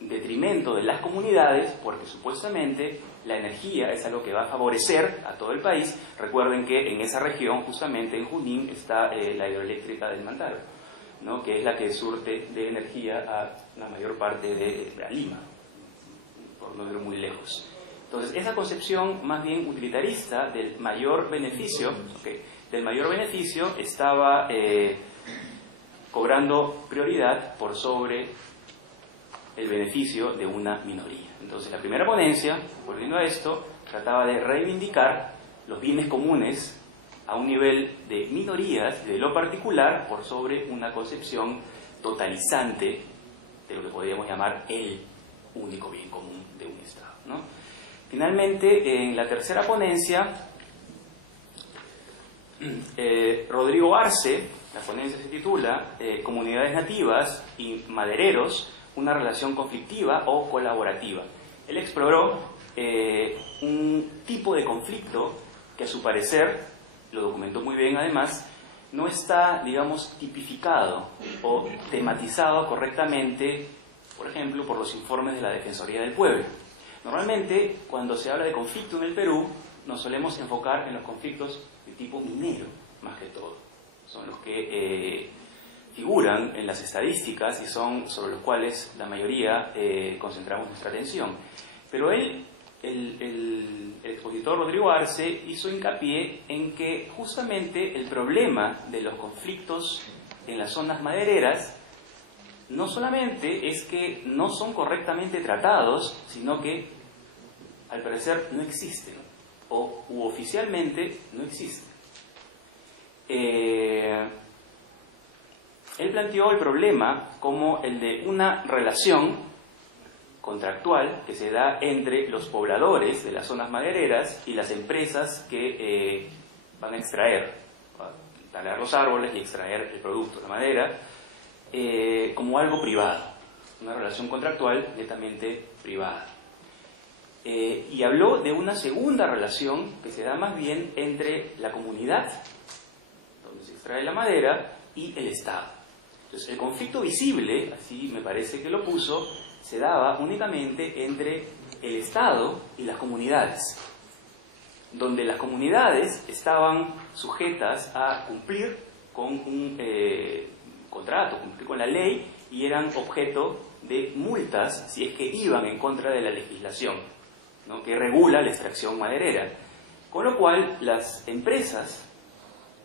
detrimento de las comunidades, porque supuestamente la energía es algo que va a favorecer a todo el país. Recuerden que en esa región, justamente en Junín, está la hidroeléctrica del Mantaro, ¿no? Que es la que surte de energía a la mayor parte de Lima, por no ir muy lejos. Entonces, esa concepción más bien utilitarista del mayor beneficio, estaba cobrando prioridad por sobre el beneficio de una minoría. Entonces, la primera ponencia, volviendo a esto, trataba de reivindicar los bienes comunes a un nivel de minorías, de lo particular, por sobre una concepción totalizante de lo que podríamos llamar el único bien común de un Estado, ¿no? Finalmente, en la tercera ponencia, Rodrigo Arce, la ponencia se titula Comunidades nativas y madereros, una relación conflictiva o colaborativa. Él exploró un tipo de conflicto que, a su parecer, lo documentó muy bien además, no está, digamos, tipificado o tematizado correctamente, por ejemplo, por los informes de la Defensoría del Pueblo. Normalmente, cuando se habla de conflicto en el Perú, nos solemos enfocar en los conflictos de tipo minero, más que todo. Son los que figuran en las estadísticas y son sobre los cuales la mayoría concentramos nuestra atención. Pero el expositor Rodrigo Arce hizo hincapié en que justamente el problema de los conflictos en las zonas madereras no solamente es que no son correctamente tratados, sino que al parecer no existen, u oficialmente no existen. Él planteó el problema como el de una relación contractual que se da entre los pobladores de las zonas madereras y las empresas que van a extraer, talar los árboles y extraer el producto, la madera, como algo privado, una relación contractual netamente privada. Y habló de una segunda relación que se da más bien entre la comunidad, donde se extrae la madera, y el Estado. Entonces, el conflicto visible, así me parece que lo puso, se daba únicamente entre el Estado y las comunidades, donde las comunidades estaban sujetas a cumplir con un contrato, cumplir con la ley, y eran objeto de multas si es que iban en contra de la legislación, ¿no?, que regula la extracción maderera. Con lo cual, las empresas,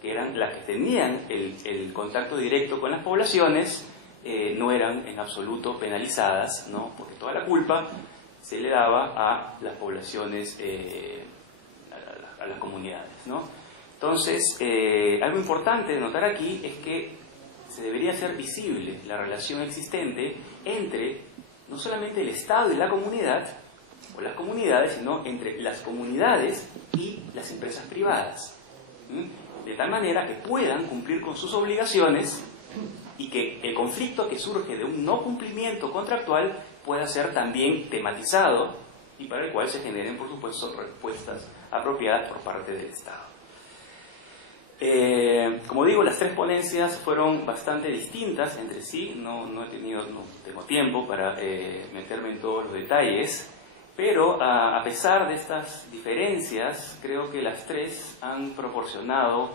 que eran las que tenían el contacto directo con las poblaciones, no eran en absoluto penalizadas, ¿no?, porque toda la culpa se le daba a las poblaciones, a las comunidades, ¿no? Entonces, algo importante de notar aquí es que se debería hacer visible la relación existente entre no solamente el Estado y la comunidad, o las comunidades, sino entre las comunidades y las empresas privadas, de tal manera que puedan cumplir con sus obligaciones y que el conflicto que surge de un no cumplimiento contractual pueda ser también tematizado y para el cual se generen, por supuesto, respuestas apropiadas por parte del Estado. Como digo, las tres ponencias fueron bastante distintas entre sí, no tengo tiempo para meterme en todos los detalles, pero a pesar de estas diferencias, creo que las tres han proporcionado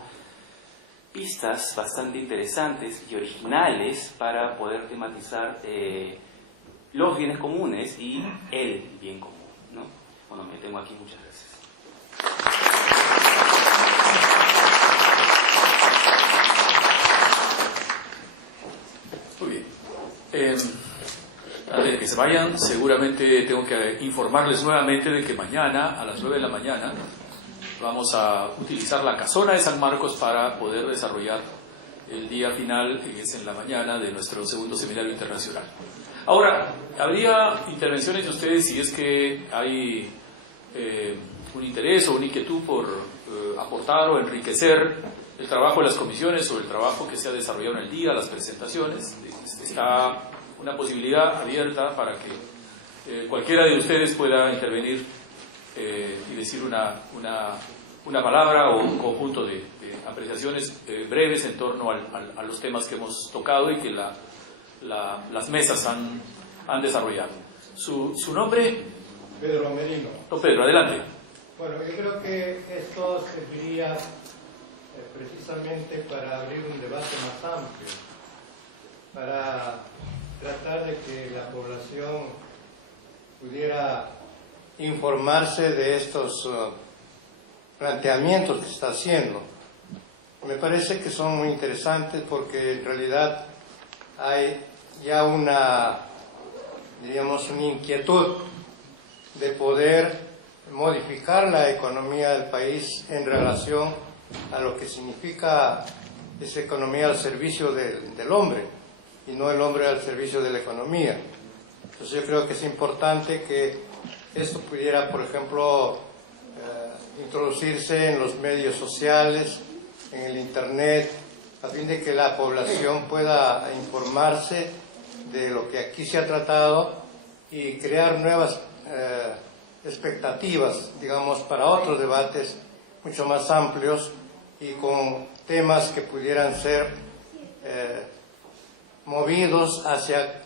pistas bastante interesantes y originales para poder tematizar los bienes comunes y el bien común, ¿no? Bueno, me detengo aquí, muchas gracias. Muy bien. Antes de que se vayan, seguramente tengo que informarles nuevamente de que mañana, a las 9 de la mañana, vamos a utilizar la casona de San Marcos para poder desarrollar el día final, que es en la mañana, de nuestro segundo seminario internacional. Ahora, habría intervenciones de ustedes si es que hay un interés o una inquietud por aportar o enriquecer el trabajo de las comisiones o el trabajo que se ha desarrollado en el día, las presentaciones. Está una posibilidad abierta para que cualquiera de ustedes pueda intervenir y decir una palabra o un conjunto de apreciaciones breves en torno a los temas que hemos tocado y que las mesas han desarrollado. ¿Su nombre? Pedro Merino. Don Pedro, adelante. Bueno, yo creo que esto serviría precisamente para abrir un debate más amplio, para tratar de que la población pudiera informarse de estos planteamientos que se está haciendo. Me parece que son muy interesantes porque en realidad hay ya una inquietud de poder modificar la economía del país en relación a lo que significa esa economía al servicio del hombre y no el hombre al servicio de la economía. Entonces yo creo que es importante que esto pudiera, por ejemplo, introducirse en los medios sociales, en el Internet, a fin de que la población pueda informarse de lo que aquí se ha tratado y crear nuevas expectativas, digamos, para otros debates mucho más amplios y con temas que pudieran ser movidos hacia,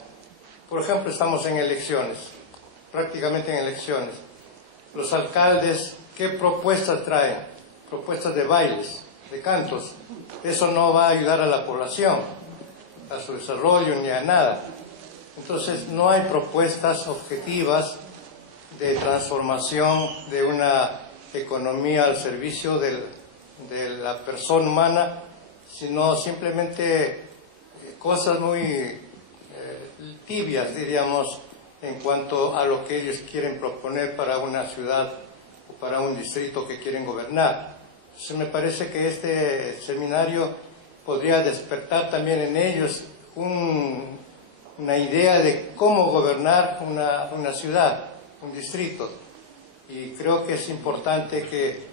por ejemplo, estamos en elecciones, prácticamente en elecciones. Los alcaldes, ¿qué propuestas traen? Propuestas de bailes, de cantos. Eso no va a ayudar a la población, a su desarrollo ni a nada. Entonces no hay propuestas objetivas de transformación de una economía al servicio de la persona humana, sino simplemente cosas muy tibias, diríamos, en cuanto a lo que ellos quieren proponer para una ciudad o para un distrito que quieren gobernar. Entonces me parece que este seminario podría despertar también en ellos una idea de cómo gobernar una ciudad, un distrito. Y creo que es importante que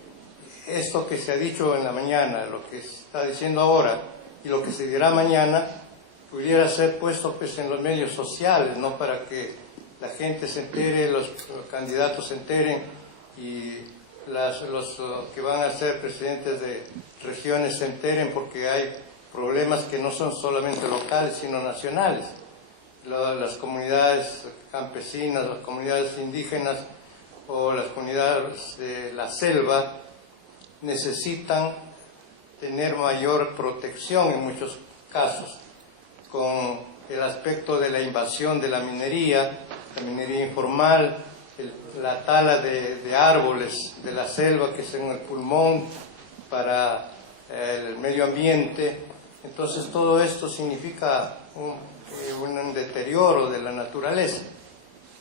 esto que se ha dicho en la mañana, lo que se está diciendo ahora y lo que se dirá mañana, pudiera ser puesto pues, en los medios sociales, ¿no? Para que la gente se entere, los candidatos se enteren y los que van a ser presidentes de regiones se enteren, porque hay problemas que no son solamente locales sino nacionales. Las comunidades campesinas, las comunidades indígenas o las comunidades de la selva necesitan tener mayor protección en muchos casos, con el aspecto de la invasión de la minería informal, la tala de árboles de la selva, que son el pulmón para el medio ambiente. Entonces todo esto significa un deterioro de la naturaleza.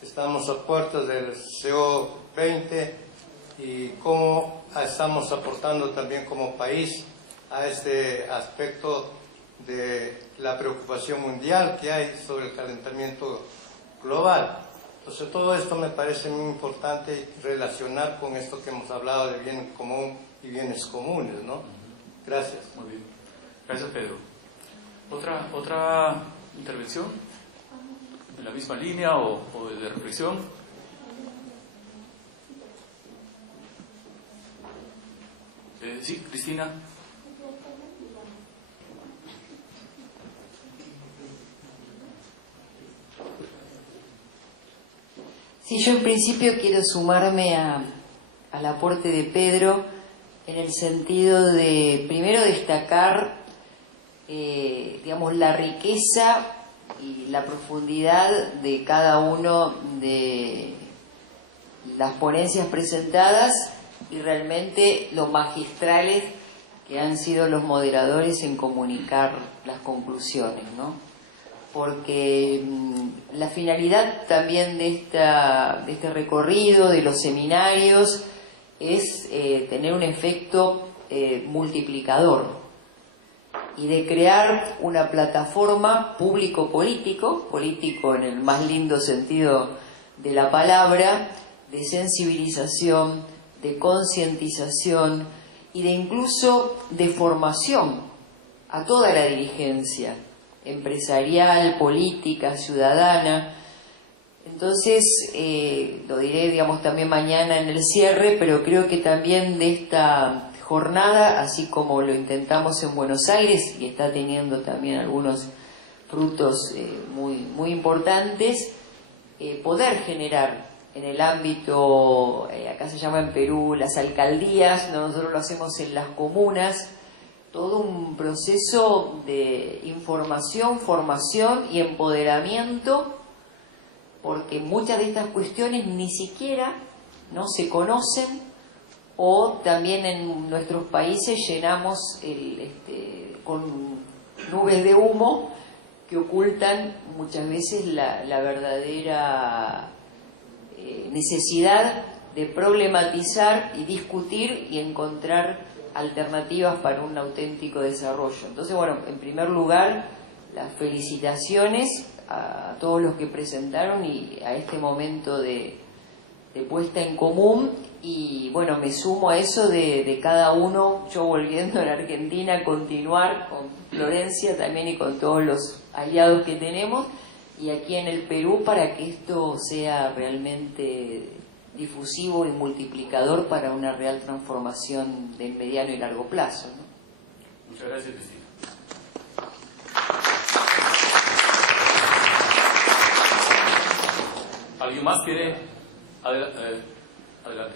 Estamos a puertas del CO20 y cómo estamos aportando también como país a este aspecto de la preocupación mundial que hay sobre el calentamiento global. Entonces todo esto me parece muy importante relacionar con esto que hemos hablado de bien común y bienes comunes, ¿no? Gracias. Muy bien. Gracias, Pedro. ¿Otra intervención? ¿En la misma línea o de reflexión? Sí, Cristina. Sí, yo en principio quiero sumarme al aporte de Pedro en el sentido de, primero, destacar, digamos, la riqueza y la profundidad de cada uno de las ponencias presentadas y realmente lo magistrales que han sido los moderadores en comunicar las conclusiones, ¿no? Porque la finalidad también de este recorrido, de los seminarios, es tener un efecto multiplicador y de crear una plataforma público-político, político en el más lindo sentido de la palabra, de sensibilización, de concientización y de incluso de formación a toda la dirigencia empresarial, política, ciudadana. Entonces, lo diré, digamos, también mañana en el cierre, pero creo que también de esta jornada, así como lo intentamos en Buenos Aires, y está teniendo también algunos frutos muy importantes, poder generar en el ámbito, acá se llama en Perú, las alcaldías, nosotros lo hacemos en las comunas, todo un proceso de información, formación y empoderamiento, porque muchas de estas cuestiones ni siquiera no se conocen, o también en nuestros países llenamos con nubes de humo que ocultan muchas veces la verdadera necesidad de problematizar y discutir y encontrar alternativas para un auténtico desarrollo. Entonces, bueno, en primer lugar, las felicitaciones a todos los que presentaron y a este momento de puesta en común, y bueno, me sumo a eso de cada uno, yo volviendo a la Argentina, continuar con Florencia también y con todos los aliados que tenemos, y aquí en el Perú, para que esto sea realmente difusivo y multiplicador para una real transformación de mediano y largo plazo, ¿no? Muchas gracias, Cristina. ¿Alguien más quiere? Adelante.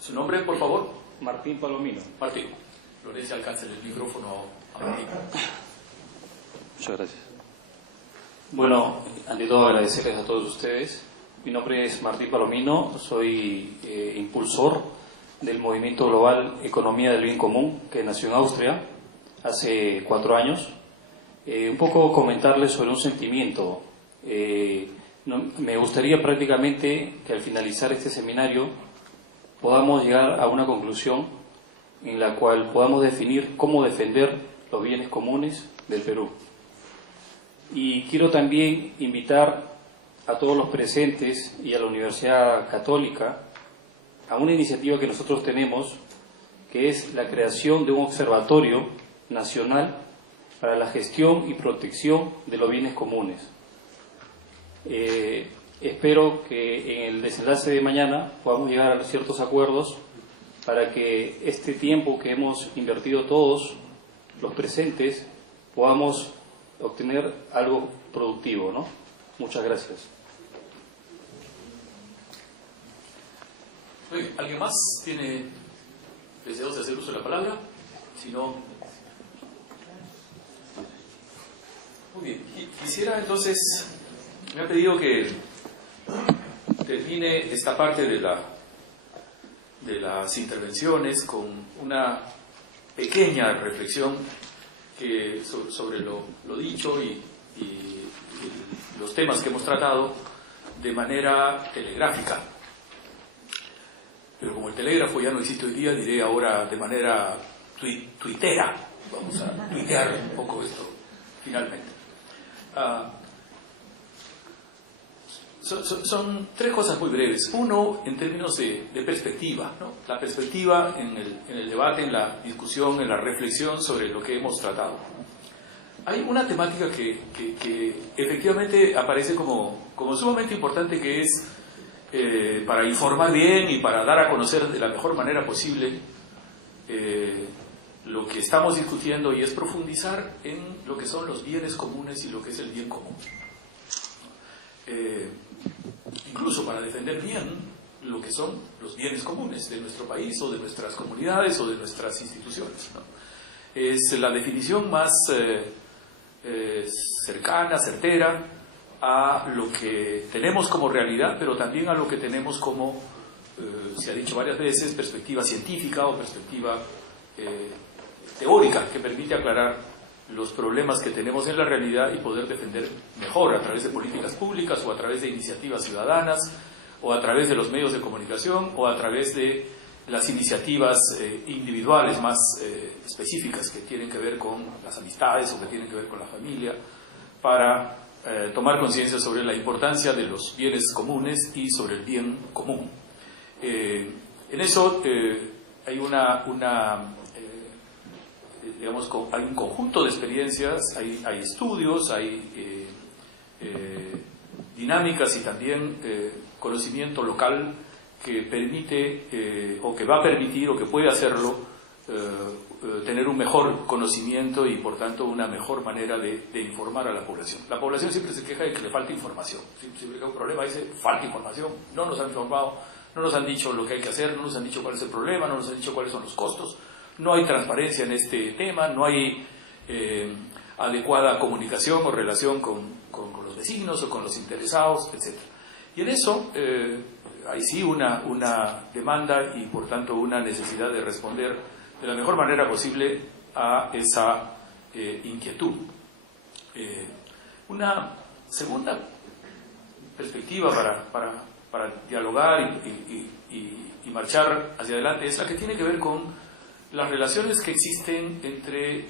¿Su nombre, por favor? Martín Palomino. Martín. Florencia, alcance el micrófono a Martín. Muchas gracias. Bueno, ante todo agradecerles a todos ustedes. Mi nombre es Martín Palomino, soy impulsor del movimiento global Economía del Bien Común, que nació en Austria hace 4 años. Un poco comentarles sobre un sentimiento. Me gustaría prácticamente que al finalizar este seminario podamos llegar a una conclusión en la cual podamos definir cómo defender los bienes comunes del Perú. Y quiero también invitar a todos los presentes y a la Universidad Católica a una iniciativa que nosotros tenemos, que es la creación de un observatorio nacional para la gestión y protección de los bienes comunes. Espero que en el desenlace de mañana podamos llegar a ciertos acuerdos para que este tiempo que hemos invertido todos los presentes podamos obtener algo productivo, ¿no? Muchas gracias. ¿Alguien más tiene deseos de hacer uso de la palabra? Si no... Muy bien. Quisiera entonces... Me ha pedido que termine esta parte de las intervenciones con una pequeña reflexión sobre lo dicho y los temas que hemos tratado de manera telegráfica. Pero como el telégrafo ya no existe hoy día, diré ahora de manera tuitera. Vamos a tuitear un poco esto, finalmente. Son tres cosas muy breves. Uno, en términos de perspectiva, ¿no? La perspectiva en el debate, en la discusión, en la reflexión sobre lo que hemos tratado. Hay una temática que efectivamente aparece como sumamente importante, que es para informar bien y para dar a conocer de la mejor manera posible lo que estamos discutiendo, y es profundizar en lo que son los bienes comunes y lo que es el bien común. Incluso para defender bien lo que son los bienes comunes de nuestro país o de nuestras comunidades o de nuestras instituciones, ¿no? Es la definición más cercana, certera a lo que tenemos como realidad, pero también a lo que tenemos como, se ha dicho varias veces, perspectiva científica o perspectiva teórica, que permite aclarar los problemas que tenemos en la realidad y poder defender mejor a través de políticas públicas o a través de iniciativas ciudadanas o a través de los medios de comunicación o a través de las iniciativas individuales más específicas que tienen que ver con las amistades o que tienen que ver con la familia, para tomar conciencia sobre la importancia de los bienes comunes y sobre el bien común. En eso hay hay un conjunto de experiencias, hay estudios, hay dinámicas y también conocimiento local que permite o que va a permitir o que puede hacerlo tener un mejor conocimiento y por tanto una mejor manera de informar a la población. La población siempre se queja de que le falta información. Siempre que hay un problema dice, falta información, no nos han informado, no nos han dicho lo que hay que hacer, no nos han dicho cuál es el problema, no nos han dicho cuáles son los costos. No hay transparencia en este tema, no hay adecuada comunicación o relación con los vecinos o con los interesados, etc. Y en eso hay sí una demanda y por tanto una necesidad de responder de la mejor manera posible a esa inquietud. Una segunda perspectiva para dialogar y marchar hacia adelante es la que tiene que ver con las relaciones que existen entre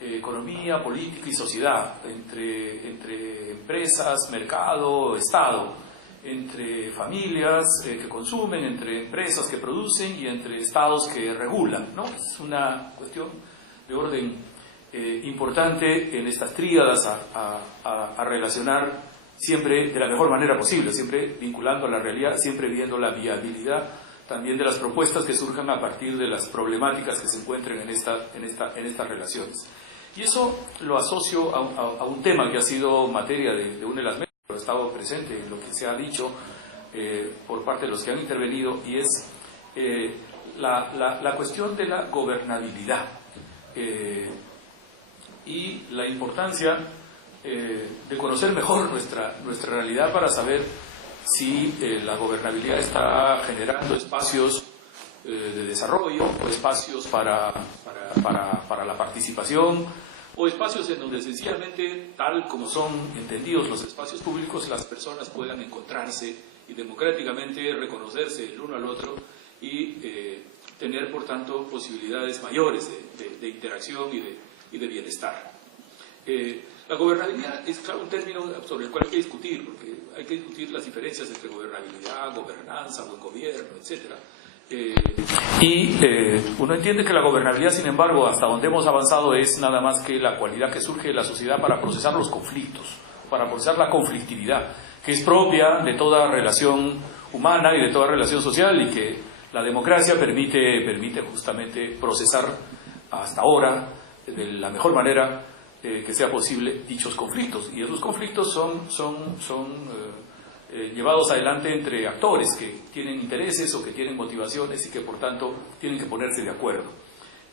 economía, política y sociedad, entre empresas, mercado, Estado, entre familias que consumen, entre empresas que producen y entre Estados que regulan, ¿no? Es una cuestión de orden importante en estas tríadas a relacionar siempre de la mejor manera posible, siempre vinculando a la realidad, siempre viendo la viabilidad también de las propuestas que surjan a partir de las problemáticas que se encuentren en estas relaciones. Y eso lo asocio a un tema que ha sido materia de una de las mesas, pero ha estado presente en lo que se ha dicho por parte de los que han intervenido, y es la cuestión de la gobernabilidad y la importancia de conocer mejor nuestra realidad para saber si la gobernabilidad está generando espacios de desarrollo o espacios para la participación o espacios en donde sencillamente, tal como son entendidos los espacios públicos, las personas puedan encontrarse y democráticamente reconocerse el uno al otro y tener por tanto posibilidades mayores de interacción y de bienestar. La gobernabilidad es, claro, un término sobre el cual hay que discutir, porque hay que discutir las diferencias entre gobernabilidad, gobernanza, buen gobierno, etc. Uno entiende que la gobernabilidad, sin embargo, hasta donde hemos avanzado, es nada más que la cualidad que surge de la sociedad para procesar los conflictos, para procesar la conflictividad, que es propia de toda relación humana y de toda relación social, y que la democracia permite justamente procesar hasta ahora de la mejor manera que sea posible dichos conflictos. Y esos conflictos son llevados adelante entre actores que tienen intereses o que tienen motivaciones y que por tanto tienen que ponerse de acuerdo.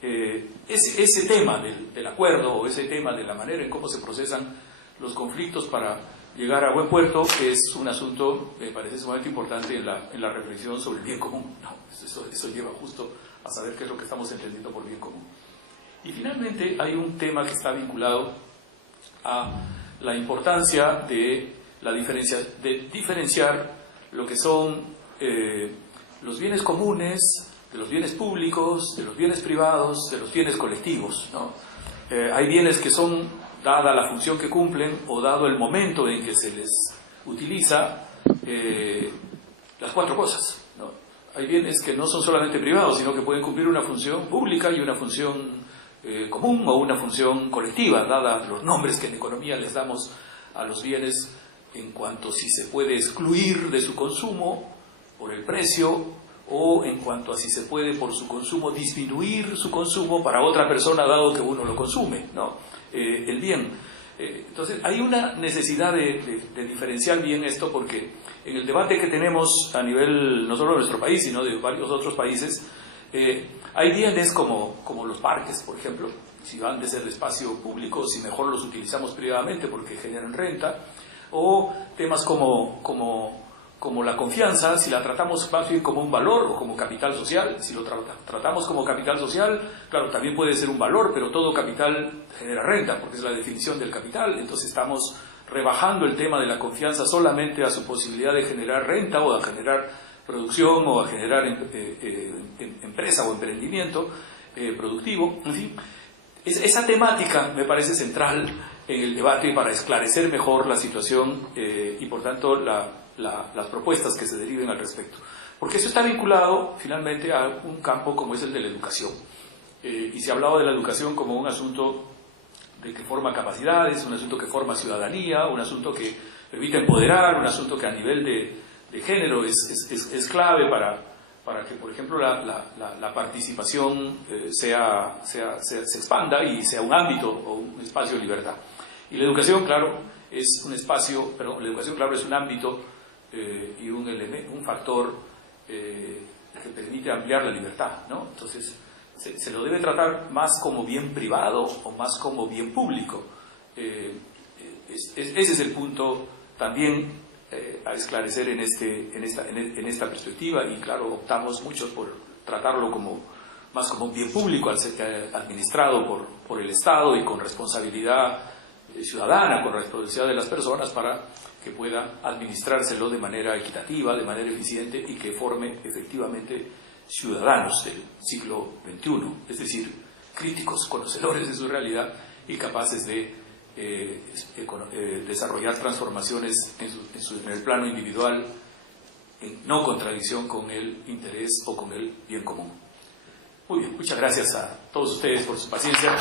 Ese tema del acuerdo, o ese tema de la manera en cómo se procesan los conflictos para llegar a buen puerto, es un asunto, me parece sumamente importante en la reflexión sobre el bien común, ¿no? Eso lleva justo a saber qué es lo que estamos entendiendo por bien común. Y finalmente hay un tema que está vinculado a la importancia de diferenciar lo que son los bienes comunes, de los bienes públicos, de los bienes privados, de los bienes colectivos, ¿no? Hay bienes que son, dada la función que cumplen o dado el momento en que se les utiliza, las cuatro cosas, ¿no? Hay bienes que no son solamente privados, sino que pueden cumplir una función pública y una función común o una función colectiva, dada los nombres que en economía les damos a los bienes, en cuanto si se puede excluir de su consumo por el precio, o en cuanto a si se puede por su consumo disminuir su consumo para otra persona dado que uno lo consume, ¿no? El bien. Entonces hay una necesidad de diferenciar bien esto, porque en el debate que tenemos a nivel no solo de nuestro país sino de varios otros países, hay bienes como los parques, por ejemplo, si van de ser de espacio público, si mejor los utilizamos privadamente porque generan renta, o temas como la confianza, si la tratamos más bien como un valor o como capital social. Si lo tratamos como capital social, claro, también puede ser un valor, pero todo capital genera renta, porque es la definición del capital. Entonces estamos rebajando el tema de la confianza solamente a su posibilidad de generar renta o a generar producción o a generar empresa o emprendimiento productivo. En fin, esa temática me parece central en el debate para esclarecer mejor la situación y por tanto las propuestas que se deriven al respecto. Porque eso está vinculado finalmente a un campo como es el de la educación. Y se ha hablado de la educación como un asunto de que forma capacidades, un asunto que forma ciudadanía, un asunto que permite empoderar, un asunto que a nivel de género es clave para que, por ejemplo, la participación se expanda y sea un ámbito o un espacio de libertad. Y la educación, claro, es un espacio, perdón, la educación, claro, es un ámbito y un factor que permite ampliar la libertad, ¿no? Entonces, se lo debe tratar más como bien privado o más como bien público. Ese es el punto también a esclarecer en esta perspectiva, y claro, optamos muchos por tratarlo más como un bien público, administrado por el Estado y con responsabilidad ciudadana, con responsabilidad de las personas, para que pueda administrárselo de manera equitativa, de manera eficiente, y que forme efectivamente ciudadanos del siglo XXI, es decir, críticos, conocedores de su realidad y capaces de desarrollar transformaciones en el plano individual, en no contradicción con el interés o con el bien común. Muy bien, muchas gracias a todos ustedes por su paciencia.